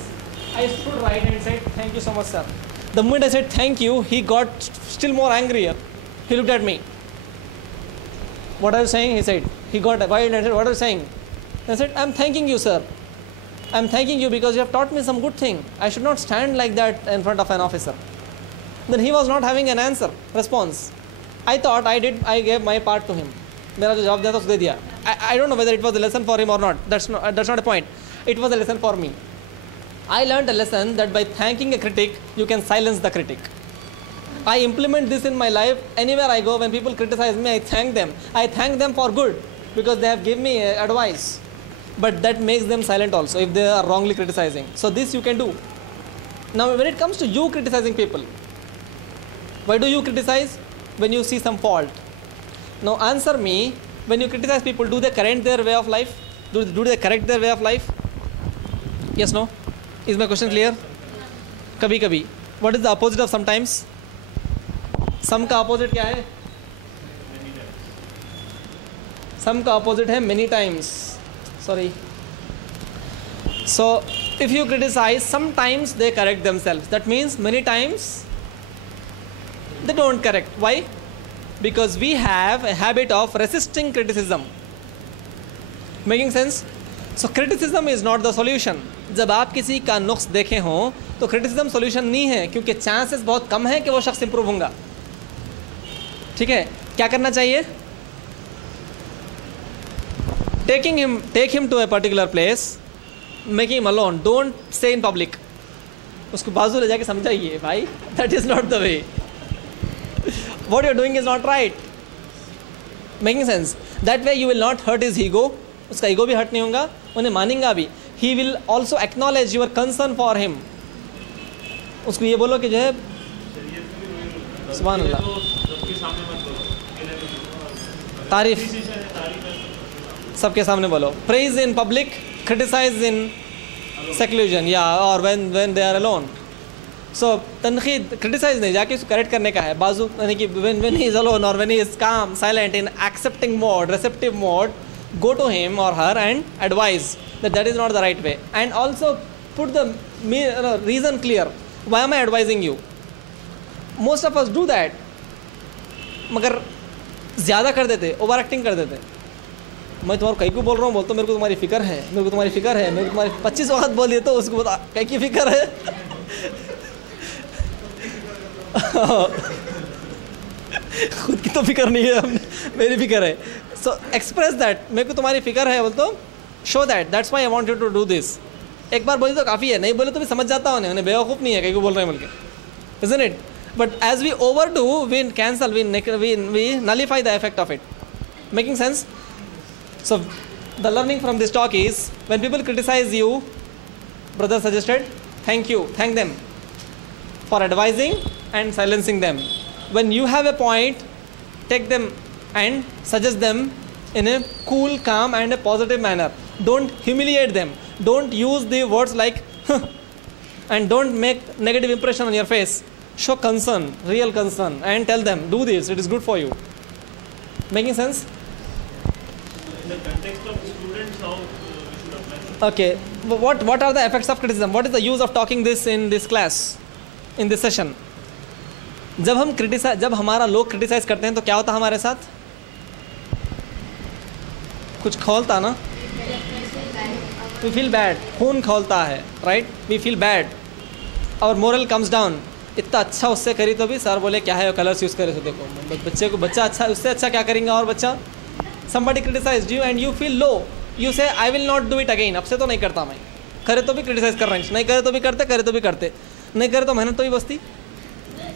I stood right and said, thank you so much, sir. The moment I said thank you, he got still more angrier. He looked at me. What are you saying? He said. He got wild and said, what are you saying? I said, I'm thanking you, sir. I'm thanking you because you have taught me some good thing. I should not stand like that in front of an officer. Then he was not having an answer, response. I thought I gave my part to him. मेरा जो जवाब दिया था उसको दे दिया. I don't know whether it was a lesson for him or not. That's not a point. It was a lesson for me. I learned a lesson that by thanking a critic, you can silence the critic. I implement this in my life. Anywhere I go, when people criticize me, I thank them. I thank them for good because they have given me advice. But that makes them silent also if they are wrongly criticizing. So this you can do. Now when it comes to you criticizing people, why do you criticize? When you see some fault. Now answer me, when you criticize people, do they correct their way of life? Do they correct their way of life? Yes, no? Is my question clear? Kabhi kabhi. What is the opposite of sometimes? Some का opposite क्या है? Some का opposite है many times. Sorry. So if you criticize, sometimes they correct themselves. That means many times they don't correct. Why? Because we have a habit of resisting criticism. Making sense? So criticism is not the solution. जब आप किसी का नुक्स देखे हों तो criticism solution नहीं है, क्योंकि chances बहुत कम है कि वो शख्स improve होगा. ठीक है? क्या करना चाहिए? Take him to a particular place, make him alone. Don't say in public. उसको बाजू ले जाके समझाइए भाई. That is not the way. What you are doing is not right. Making sense? That way you will not hurt his ego. उसका ego भी hurt नहीं होगा, उन्हें मानेगा भी. He will also acknowledge your concern for him. उसको ये बोलो कि जो है सुभान अल्लाह, तारीफ सबके सामने बोलो. Praise in public, criticize in seclusion, yeah, or when they are alone. So तनखीद, criticize नहीं, जाके उसको correct करने का है. बाजू यानी कि when he is alone or when he is calm, silent, in accepting mode, receptive mode, go to him or her and advise that is not the right way. And also put the reason clear. Why am I advising you? Most of us do that. मगर ज़्यादा कर देते, over acting कर देते. मैं तुम्हारे कहीं को बोल रहा हूँ, बोलता मेरे को तुम्हारी फिक्र है, मेरे को तुम्हारी फिक्र है, मेरे को तुम्हारी 25 वक्त बोल दिए तो उसको बता कहीं की फिक्र है. खुद की तो फिक्र नहीं है, मेरी फिक्र है. सो एक्सप्रेस दैट, मेरे को तुम्हारी फिक्र है बोल तो so that's why I want you to do this. एक बार बोली तो काफ़ी है, नहीं बोले तो भी समझ जाता हूँ, उन्हें बेवकूफ़ नहीं है कहीं को बोल रहे हैं बोल के. Isn't it? But as we overdo, we cancel, we nullify the effect of it. Making sense? So the learning from this talk is, when people criticize you, brother suggested, thank you, thank them for advising and silencing them. When you have a point, take them and suggest them in a cool, calm and a positive manner. Don't humiliate them. Don't use the words like and don't make negative impression on your face. Show concern, real concern, and tell them, do this, it is good for you. Making sense? In the context of students, how we should apply? Okay, what are the effects of criticism? What is the use of talking this in this class, in this session? जब हमारा लोग criticise करते हैं तो क्या होता है हमारे साथ? कुछ खोलता ना? We feel bad. खून खोलता है, right? We feel bad. Our moral comes down. इतना अच्छा उससे करी तो भी सर बोले क्या है वो कलर्स यूज़ करे तो देखो बच्चा अच्छा उससे अच्छा क्या करेंगे और बच्चा. Somebody criticized you and you feel low. You say I will not do it again. अब से तो नहीं करता मैं. करे तो भी क्रिटिसाइज कर रहे हैं, नहीं करे तो भी करते, करे तो भी करते, नहीं करे तो मेहनत तो भी बसती,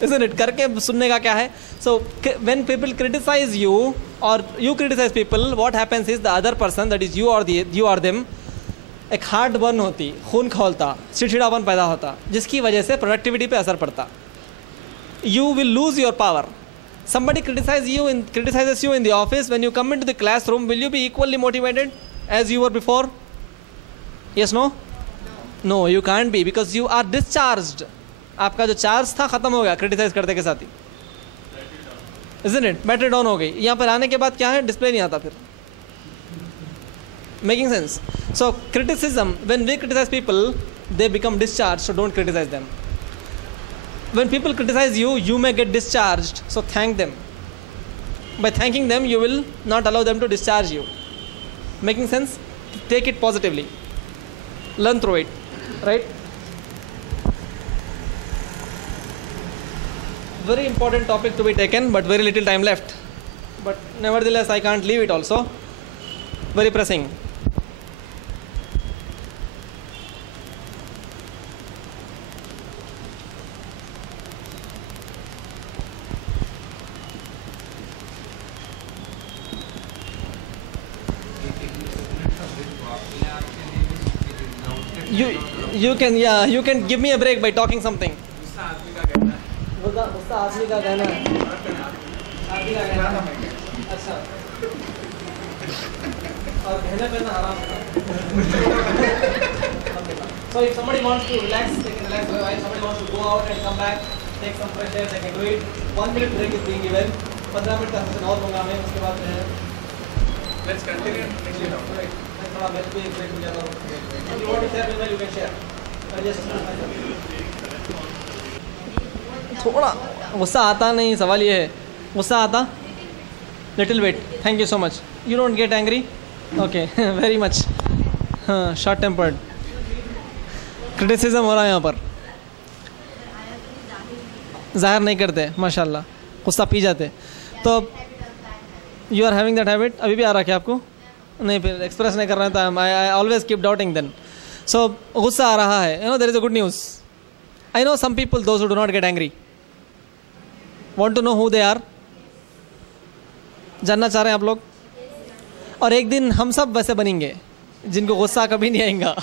isn't it? करके सुनने का क्या है? So when people criticize you or you criticize people, what happens is the other person, that is you or them, एक हार्ट बर्न होती, खून खौलता, चिड़चिड़ापन पैदा होता, जिसकी वजह से प्रोडक्टिविटी पे असर पड़ता. You will lose your power. Somebody criticizes you in the office. When you come into the classroom, will you be equally motivated as you were before? Yes, no? No, you can't be, because you are discharged. आपका जो charge था ख़त्म हो गया criticise करते के साथ ही, isn't it? Battery down हो गई. यहाँ पर आने के बाद क्या है, डिस्प्ले नहीं आता फिर. Making sense? So criticism, when we criticize people, they become discharged, so don't criticize them. When people criticize you, you may get discharged, so thank them. By thanking them, you will not allow them to discharge you. Making sense? Take it positively. Learn through it, right? Very important topic to be taken, but very little time left. But nevertheless, I can't leave it also. Very pressing. You can give me a break by talking something. गुस्सा आदमी का कहना है, आदमी का कहना है. अच्छा, और कहने पे ना आराम. So if somebody wants to relax, they can relax. If somebody wants to go out and come back, take some fresh air, they can do it. 1 minute break is being given. 15 minute का session और लूँगा मैं, उसके बाद let's continue. थोड़ा मैं भी break हो जाता हूँ. If you want to share, you can share. थोड़ा गुस्सा आता नहीं, सवाल ये है, गुस्सा आता little wait. Thank you so much. You don't get angry. Okay, very much. हाँ, शॉर्ट टेम्पर्ड. क्रिटिसिज्म हो रहा है यहाँ पर, जाहिर नहीं करते माशाल्लाह, गुस्सा पी जाते. तो you are having that habit. अभी भी आ रहा है क्या आपको? नहीं, फिर एक्सप्रेस नहीं कर रहे हैं तो I always keep doubting then. So गुस्सा आ रहा है. You know there is a good news. I know some people, those who do not get angry. Want to know who they are? जानना चाह रहे हैं आप लोग? और एक दिन हम सब वैसे बनेंगे जिनको गुस्सा कभी नहीं आएगा.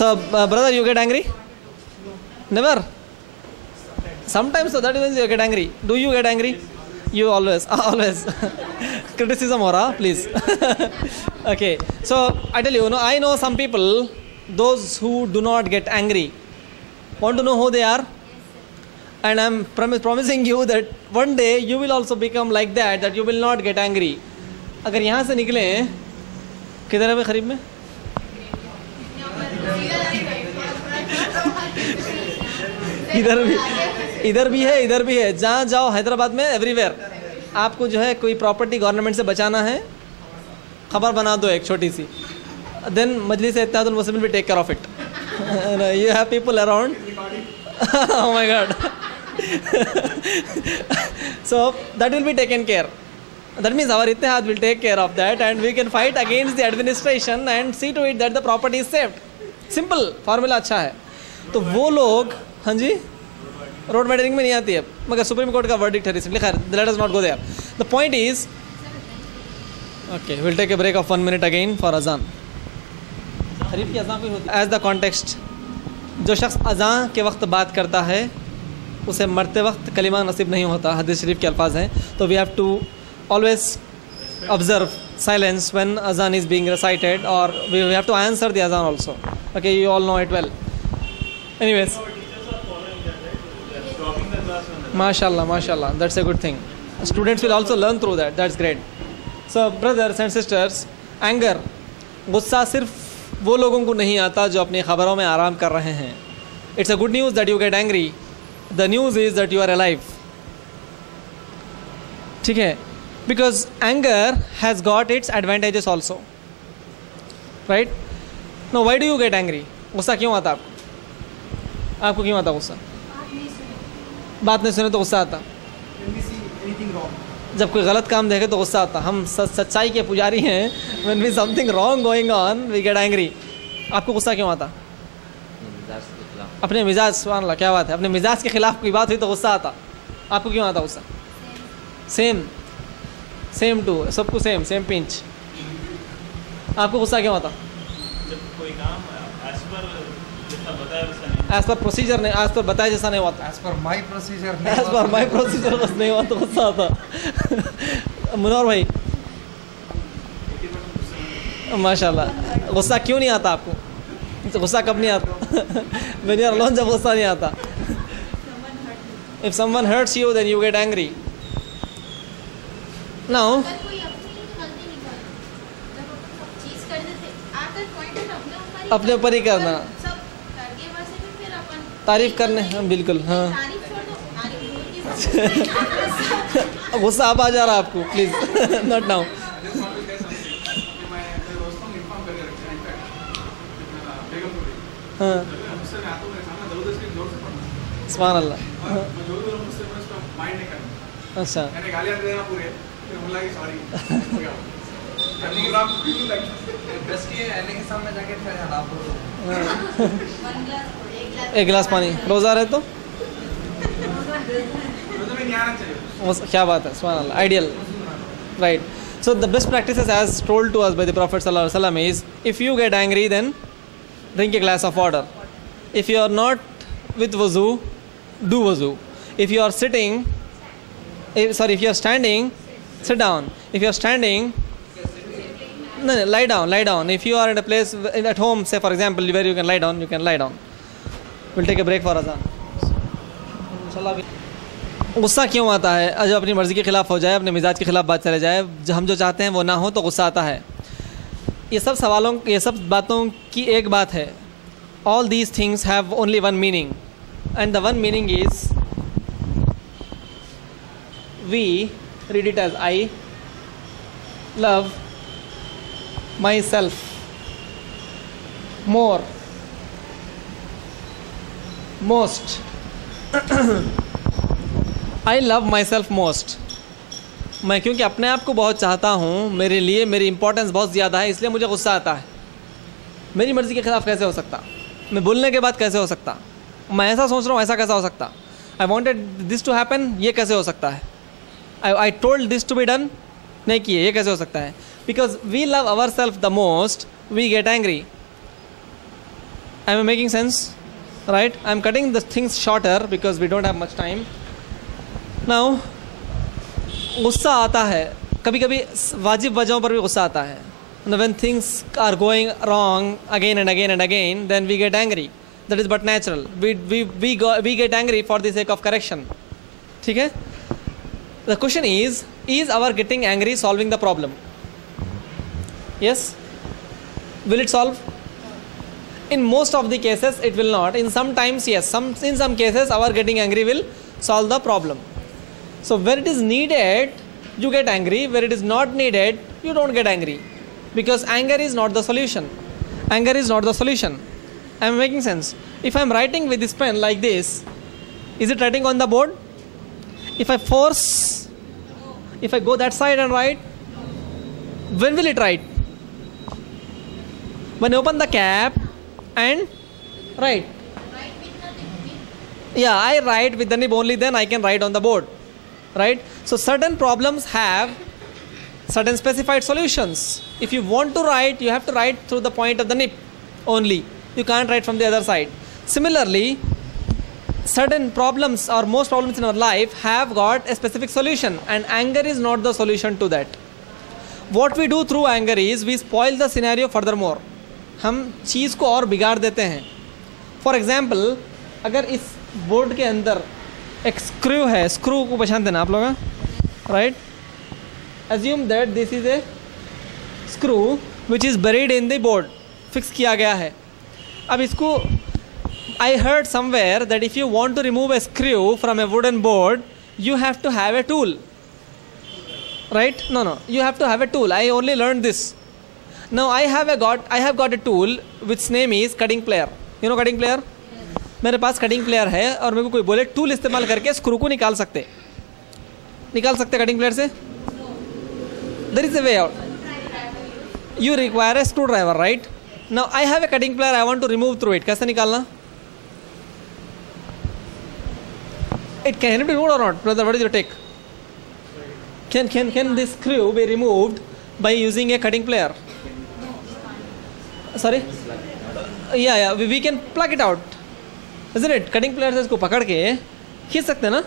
So brother, you get angry? Never? Sometimes, so that is when you get angry. Do you get angry? You always. Criticism हो रहा, please. Okay, so I tell you, I know some people, those who do not get angry. Want to know who they are? And I'm promising you that one day you will also become like that you will not get angry. अगर यहाँ से निकले, किधर है भाई खरीब में? इधर भी है. जहाँ जाओ हैदराबाद में, एवरीवेयर आपको जो है कोई प्रॉपर्टी गवर्नमेंट से बचाना है, खबर बना दो एक छोटी सी. देन Majlis Ittehadul Muslimeen will take care of it. You have people around. Oh my God. So that will be taken care. That means our Ittihad will take care of that, and we can fight against the administration and see to it that the property is saved. Simple formula अच्छा है. तो वो लोग, हाँ जी, road मेडरिंग में नहीं आती है, मगर सुप्रीम कोर्ट का वर्डिक्ट है रिसेंटली. खैर, let us not go there. The point is, okay, will take a break of 1 minute again for अजान. खरीफ की अजान कोई होती है एज द कॉन्टेक्स्ट. जो शख्स अजान के वक्त बात करता है उसे मरते वक्त कलिमा नसीब नहीं होता. हदीस शरीफ के अल्फाज हैं. तो we have to always observe silence when azan is being recited, or we have to answer the azan also. Okay, you all know it well. Anyways, mashallah, that's a good thing. Students will also learn through that. That's great. So brothers and sisters, anger, गुस्सा सिर्फ वो लोगों को नहीं आता जो अपनी खबरों में आराम कर रहे हैं. It's a good news that you get angry. The news is that you are alive. ठीक है? Because anger has got its advantages also, right? Now, why do you get angry? गुस्सा क्यों आता आपको क्यों आता गुस्सा? बात नहीं सुने तो गुस्सा आता. When we see anything wrong. जब कोई गलत काम देखे तो गुस्सा आता। हम सच्चाई के पुजारी हैं। When we something wrong going on we get angry. आपको गुस्सा क्यों आता? अपने मिजाज, सुभान अल्लाह, क्या बात है, अपने मिजाज के खिलाफ कोई बात हुई तो गुस्सा आता। आपको क्यों आता गुस्सा? सेम टू, सबको सेम पिंच। आपको गुस्सा क्यों आता? जब कोई काम एज पर प्रोसीजर नहीं, आज पर बताया जैसा नहीं होता, As per my procedure. As per my procedure बस नहीं हुआ तो गुस्सा आता। मुनव्वर भाई, माशाल्लाह, गुस्सा क्यों नहीं आता आपको? तो गुस्सा कब नहीं आता? When you are alone जब गुस्सा नहीं आता। If someone hurts you then you get angry. Now अगर कोई अपनी गलती निकाले, जब अपन सब चीज कर देते, आकर पॉइंट अपने ऊपर ही अपने ऊपर ही करना, सब करके वैसे भी फिर अपन तारीफ करने, हाँ बिल्कुल, हाँ। तारीफ छोड़ दो, तारीफ बोल के गुस्सा अब आ जा रहा है आपको, प्लीज नॉट नाउ। हाँ, सुभान अल्लाह। अच्छा, एक गिलास पानी, रोज़ा रहे तो क्या बात है, सुभान अल्लाह, ideal, right. So the best practices as told to us by the Prophet sallallahu alaihi wasallam is, if you get angry then drink a glass of water. If you are not with wuzu, do wuzu. If you are sitting, if you are standing, sit down. If you are standing, no, lie down. If you are at a place at home, say for example, where you can lie down, you can lie down. We'll take a break for azan. गुस्सा क्यों आता है? जब अपनी मर्ज़ी के ख़िलाफ़ हो जाए, अपने मिजाज के ख़िलाफ़ बात चले जाए, हम जो चाहते हैं वो ना हो तो गुस्सा आता है। ये सब बातों की एक बात है। All these things have only one meaning, and the one meaning is, we read it as I love myself most. I love myself most. मैं क्योंकि अपने आप को बहुत चाहता हूँ, मेरे लिए मेरी इंपॉर्टेंस बहुत ज़्यादा है, इसलिए मुझे गुस्सा आता है। मेरी मर्ज़ी के ख़िलाफ़ कैसे हो सकता? मैं बोलने के बाद कैसे हो सकता? मैं ऐसा सोच रहा हूँ, ऐसा कैसा हो सकता? I wanted this to happen, ये कैसे हो सकता है? I told this to be done, नहीं किए, ये कैसे हो सकता है? Because we love our self the most, we get angry. I am making sense, right? I am cutting the things shorter because we don't have much time now. गुस्सा आता है, कभी कभी वाजिब वजहों पर भी गुस्सा आता है। When things are going wrong again and again, then we get angry. That is but natural. We get angry for the sake of correction. ठीक है? The question is our getting angry solving the problem? Yes? Will it solve? In most of the cases, it will not. In some times, yes. In some cases, our getting angry will solve the problem. So where it is needed, you get angry. Where it is not needed, you don't get angry. Because anger is not the solution. Anger is not the solution. I am making sense. If I am writing with this pen like this, is it writing on the board? If I go that side and write, when will it write? When I open the cap and write. Yeah, I write with the nib only, then I can write on the board. Right? So certain problems have certain specified solutions. If you want to write, you have to write through the point of the nib only. You can't write from the other side. Similarly, certain problems or most problems in our life have got a specific solution, and anger is not the solution to that. What we do through anger is we spoil the scenario furthermore. हम चीज़ को और बिगाड़ देते हैं. For example, अगर इस board के अंदर एक स्क्रू है, स्क्रू को पहचानते ना आप लोग, right? Assume that this is a screw which is buried in the board, fix किया गया है. अब इसको I heard somewhere that if you want to remove a screw from a wooden board, you have to have a tool, right? No, you have to have a tool. I only learned this. Now I have got a tool which name is cutting plier. You know cutting plier? मेरे पास cutting player है और मेरे को कोई बोले tool इस्तेमाल करके screw को निकाल सकते. निकाल सकते कटिंग प्लेयर से? There is a way out. You require a screwdriver, right? Now I have a cutting plier, I want to remove through it. कैसे निकालना? It can it be removed or not, brother? What is your take? Can this screw be removed by using a cutting plier? Sorry? Yeah, we can plug it out, isn't it? Cutting plier से इसको पकड़ के खींच सकते हैं ना?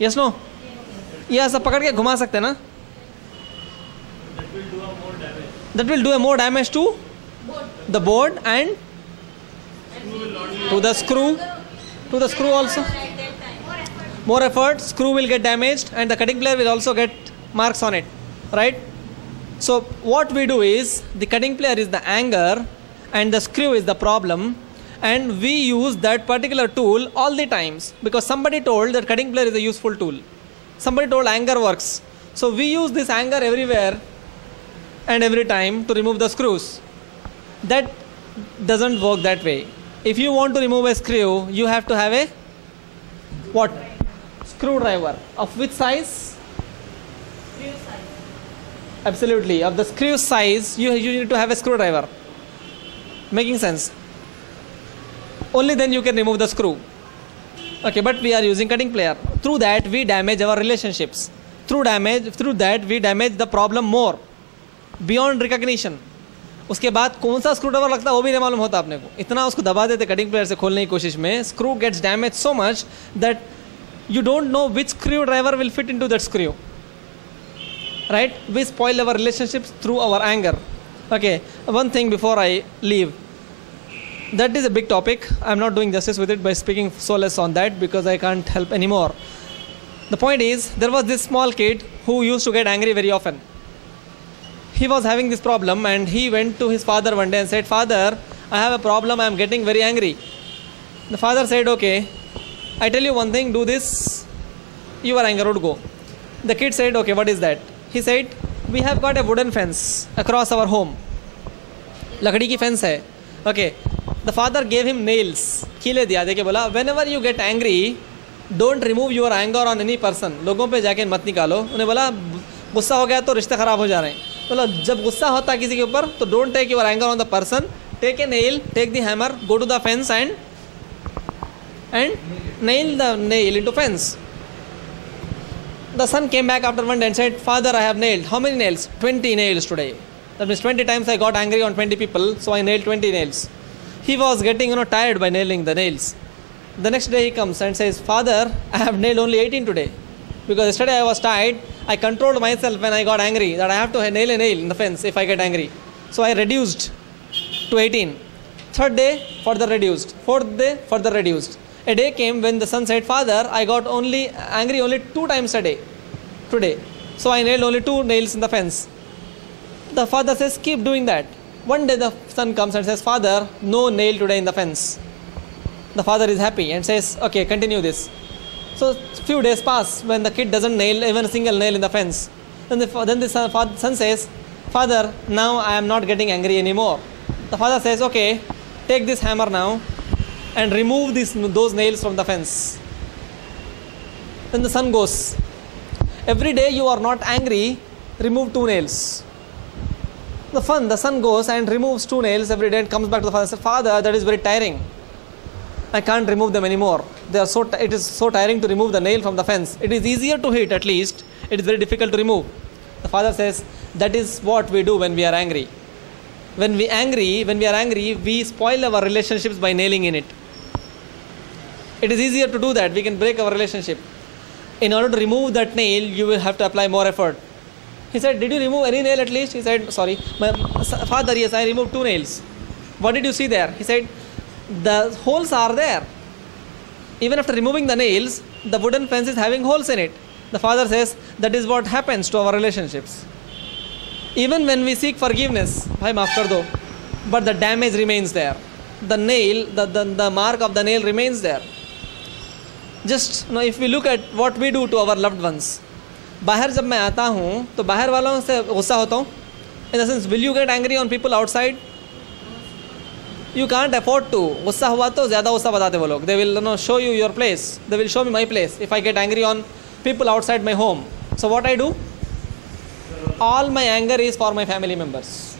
Yes, no? या सब पकड़ के घुमा सकते हैं ना? That will do a more damage to the board and to the screw also. More effort, screw will get damaged and the cutting plier will also get marks on it, right? So what we do is, the cutting plier is the anger and the screw is the problem, and we use that particular tool all the times because somebody told that cutting plier is a useful tool. Somebody told anger works. So we use this anger everywhere and every time to remove the screws. That doesn't work that way. If you want to remove a screw, you have to have a what? Screwdriver. Of which size? Absolutely. Of the screw size, you need to have a screwdriver. Making sense? Only then you can remove the screw. Okay, but we are using cutting plier. Through that, we damage our relationships. Through that, we damage the problem more. Beyond recognition. उसके बाद कौन सा screw driver लगता है वो भी नहीं मालूम होता अपने को. इतना उसको दबा देते कटिंग प्लेयर से खोलने की कोशिश में, screw gets damaged so much that you don't know which screwdriver will fit into that screw. Right? We spoil our relationships through our anger. Okay, one thing before I leave. That is a big topic. I'm not doing justice with it by speaking so less on that because I can't help anymore. The point is, there was this small kid who used to get angry very often. He was having this problem and he went to his father one day and said, "Father, I have a problem, I am getting very angry." The father said, "Okay, I tell you one thing, do this, your anger would go." The kid said, "Okay, what is that?" He said, "We have got a wooden fence across our home." लकड़ी की fence है. Okay. The father gave him nails. कीले दिया, देके बोला, whenever you get angry, don't remove your anger on any person. लोगों पे जाके मत निकालो. उन्हें बोला गुस्सा हो गया तो रिश्ते खराब हो जा रहे हैं. बोला जब गुस्सा होता है किसी के ऊपर तो don't take your anger on the person. Take a nail, take the hammer, go to the fence and nail the nail into fence. The son came back after one day and said, "Father, I have nailed." How many nails? 20 nails today. That means 20 times I got angry on 20 people, so I nailed 20 nails. He was getting tired by nailing the nails. The next day he comes and says, "Father, I have nailed only 18 today. Because yesterday I was tired, I controlled myself when I got angry that I have to nail a nail in the fence if I get angry. So I reduced to 18. Third day, further reduced. Fourth day, further reduced. A day came when the son said, "Father, I got angry only 2 times a day today. So I nailed only 2 nails in the fence." The father says, "Keep doing that." One day the son comes and says, "Father, no nail today in the fence." The father is happy and says, "Okay, continue this." So few days pass when the kid doesn't nail even a single nail in the fence. Then the son says, "Father, now I am not getting angry anymore." The father says, "Okay, take this hammer now and remove those nails from the fence." Then the son goes, "Every day you are not angry, remove 2 nails." The son goes and removes 2 nails every day and comes back to the father and says, "Father, that is very tiring. I can't remove them anymore. It is so tiring to remove the nail from the fence. It is easier to hit at least. It is very difficult to remove." The father says, that is what we do when we are angry. When we are angry, we spoil our relationships by nailing in it. It is easier to do that. We can break our relationship. In order to remove that nail, you will have to apply more effort. He said, "Did you remove any nail at least?" He said, "Sorry, my father, yes, I removed 2 nails." "What did you see there?" He said, "The holes are there. Even after removing the nails, the wooden fence is having holes in it." The father says, that is what happens to our relationships. Even when we seek forgiveness, "Bhai, maaf kar do," but the damage remains there. The nail, the mark of the nail remains there. Just if we look at what we do to our loved ones. बाहर जब मैं आता हूँ तो बाहर वालों से गुस्सा होता हूँ. In the sense, will you get angry on people outside? You can't afford to. गुस्सा हुआ तो ज़्यादा गुस्सा बताते वो लोग. They will show you your place. They will show me my place. If I get angry on people outside my home, So what I do? All my anger is for my family members.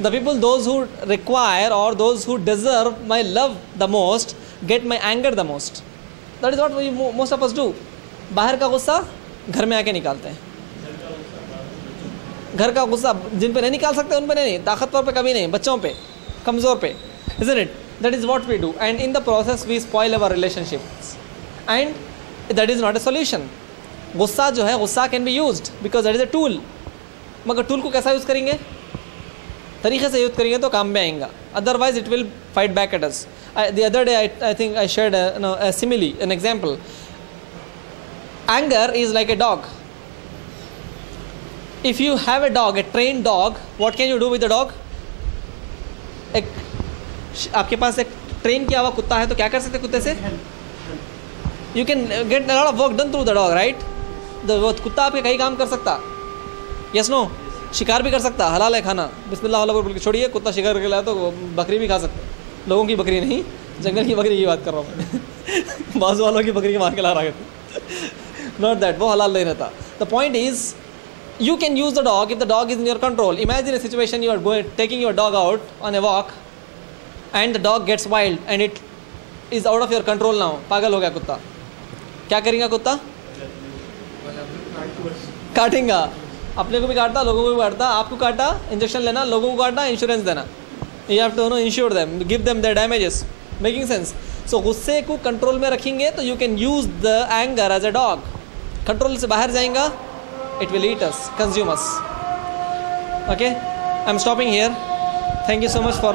The people, those who require or those who deserve my love the most, get my anger the most. That is what we most of us do. बाहर का गुस्सा घर में आके निकालते हैं. घर का गुस्सा जिन पे नहीं निकाल सकते उन पे नहीं, ताकतवर पे कभी नहीं, बच्चों पे, कमज़ोर पे, isn't it? That is what we do, and in the process we spoil our relationships, and that is not a solution. गुस्सा जो है, गुस्सा can be used because that is a tool. मगर टूल को कैसा यूज़ करेंगे? तरीके से यूज़ करेंगे तो काम में आएगा. Otherwise it will fight back at us. The other day I think I shared a simile, an example. Anger is like a dog. If you have a dog, a trained dog, what can you do with the dog? एक आपके पास एक train किया हुआ कुत्ता है तो क्या कर सकते कुत्ते से? You can get a lot of work done through the dog, right? वो कुत्ता आपके कई काम कर सकता. Yes, no? शिकार भी कर सकता, हलाल है खाना. बिस्मिल्लाह अल्लाह बोल के छोड़िए, कुत्ता शिकार करके लाया तो बकरी भी खा सकता. लोगों की बकरी नहीं, जंगल की बकरी की बात कर रहा हूँ मैं. बाजू वालों की बकरी मार के ला रहा था. Not that, वो हलाल नहीं रहता. The point is, you can use the dog if the dog is in your control. Imagine a situation you are taking your dog out on a walk and the dog gets wild and it is out of your control now. पागल हो गया कुत्ता. क्या करेगा कुत्ता? काटेगा. अपने को भी काटता, लोगों को भी काटता. आपको काटा, इंजेक्शन लेना, लोगों को काटना, इंश्योरेंस देना. You have to insure them, give them their damages. Making sense? So गुस्से को कंट्रोल में रखेंगे तो you can use the anger as a dog. Control से बाहर जाएगा, it will eat us, consume us. Okay? I'm stopping here. Thank you so much for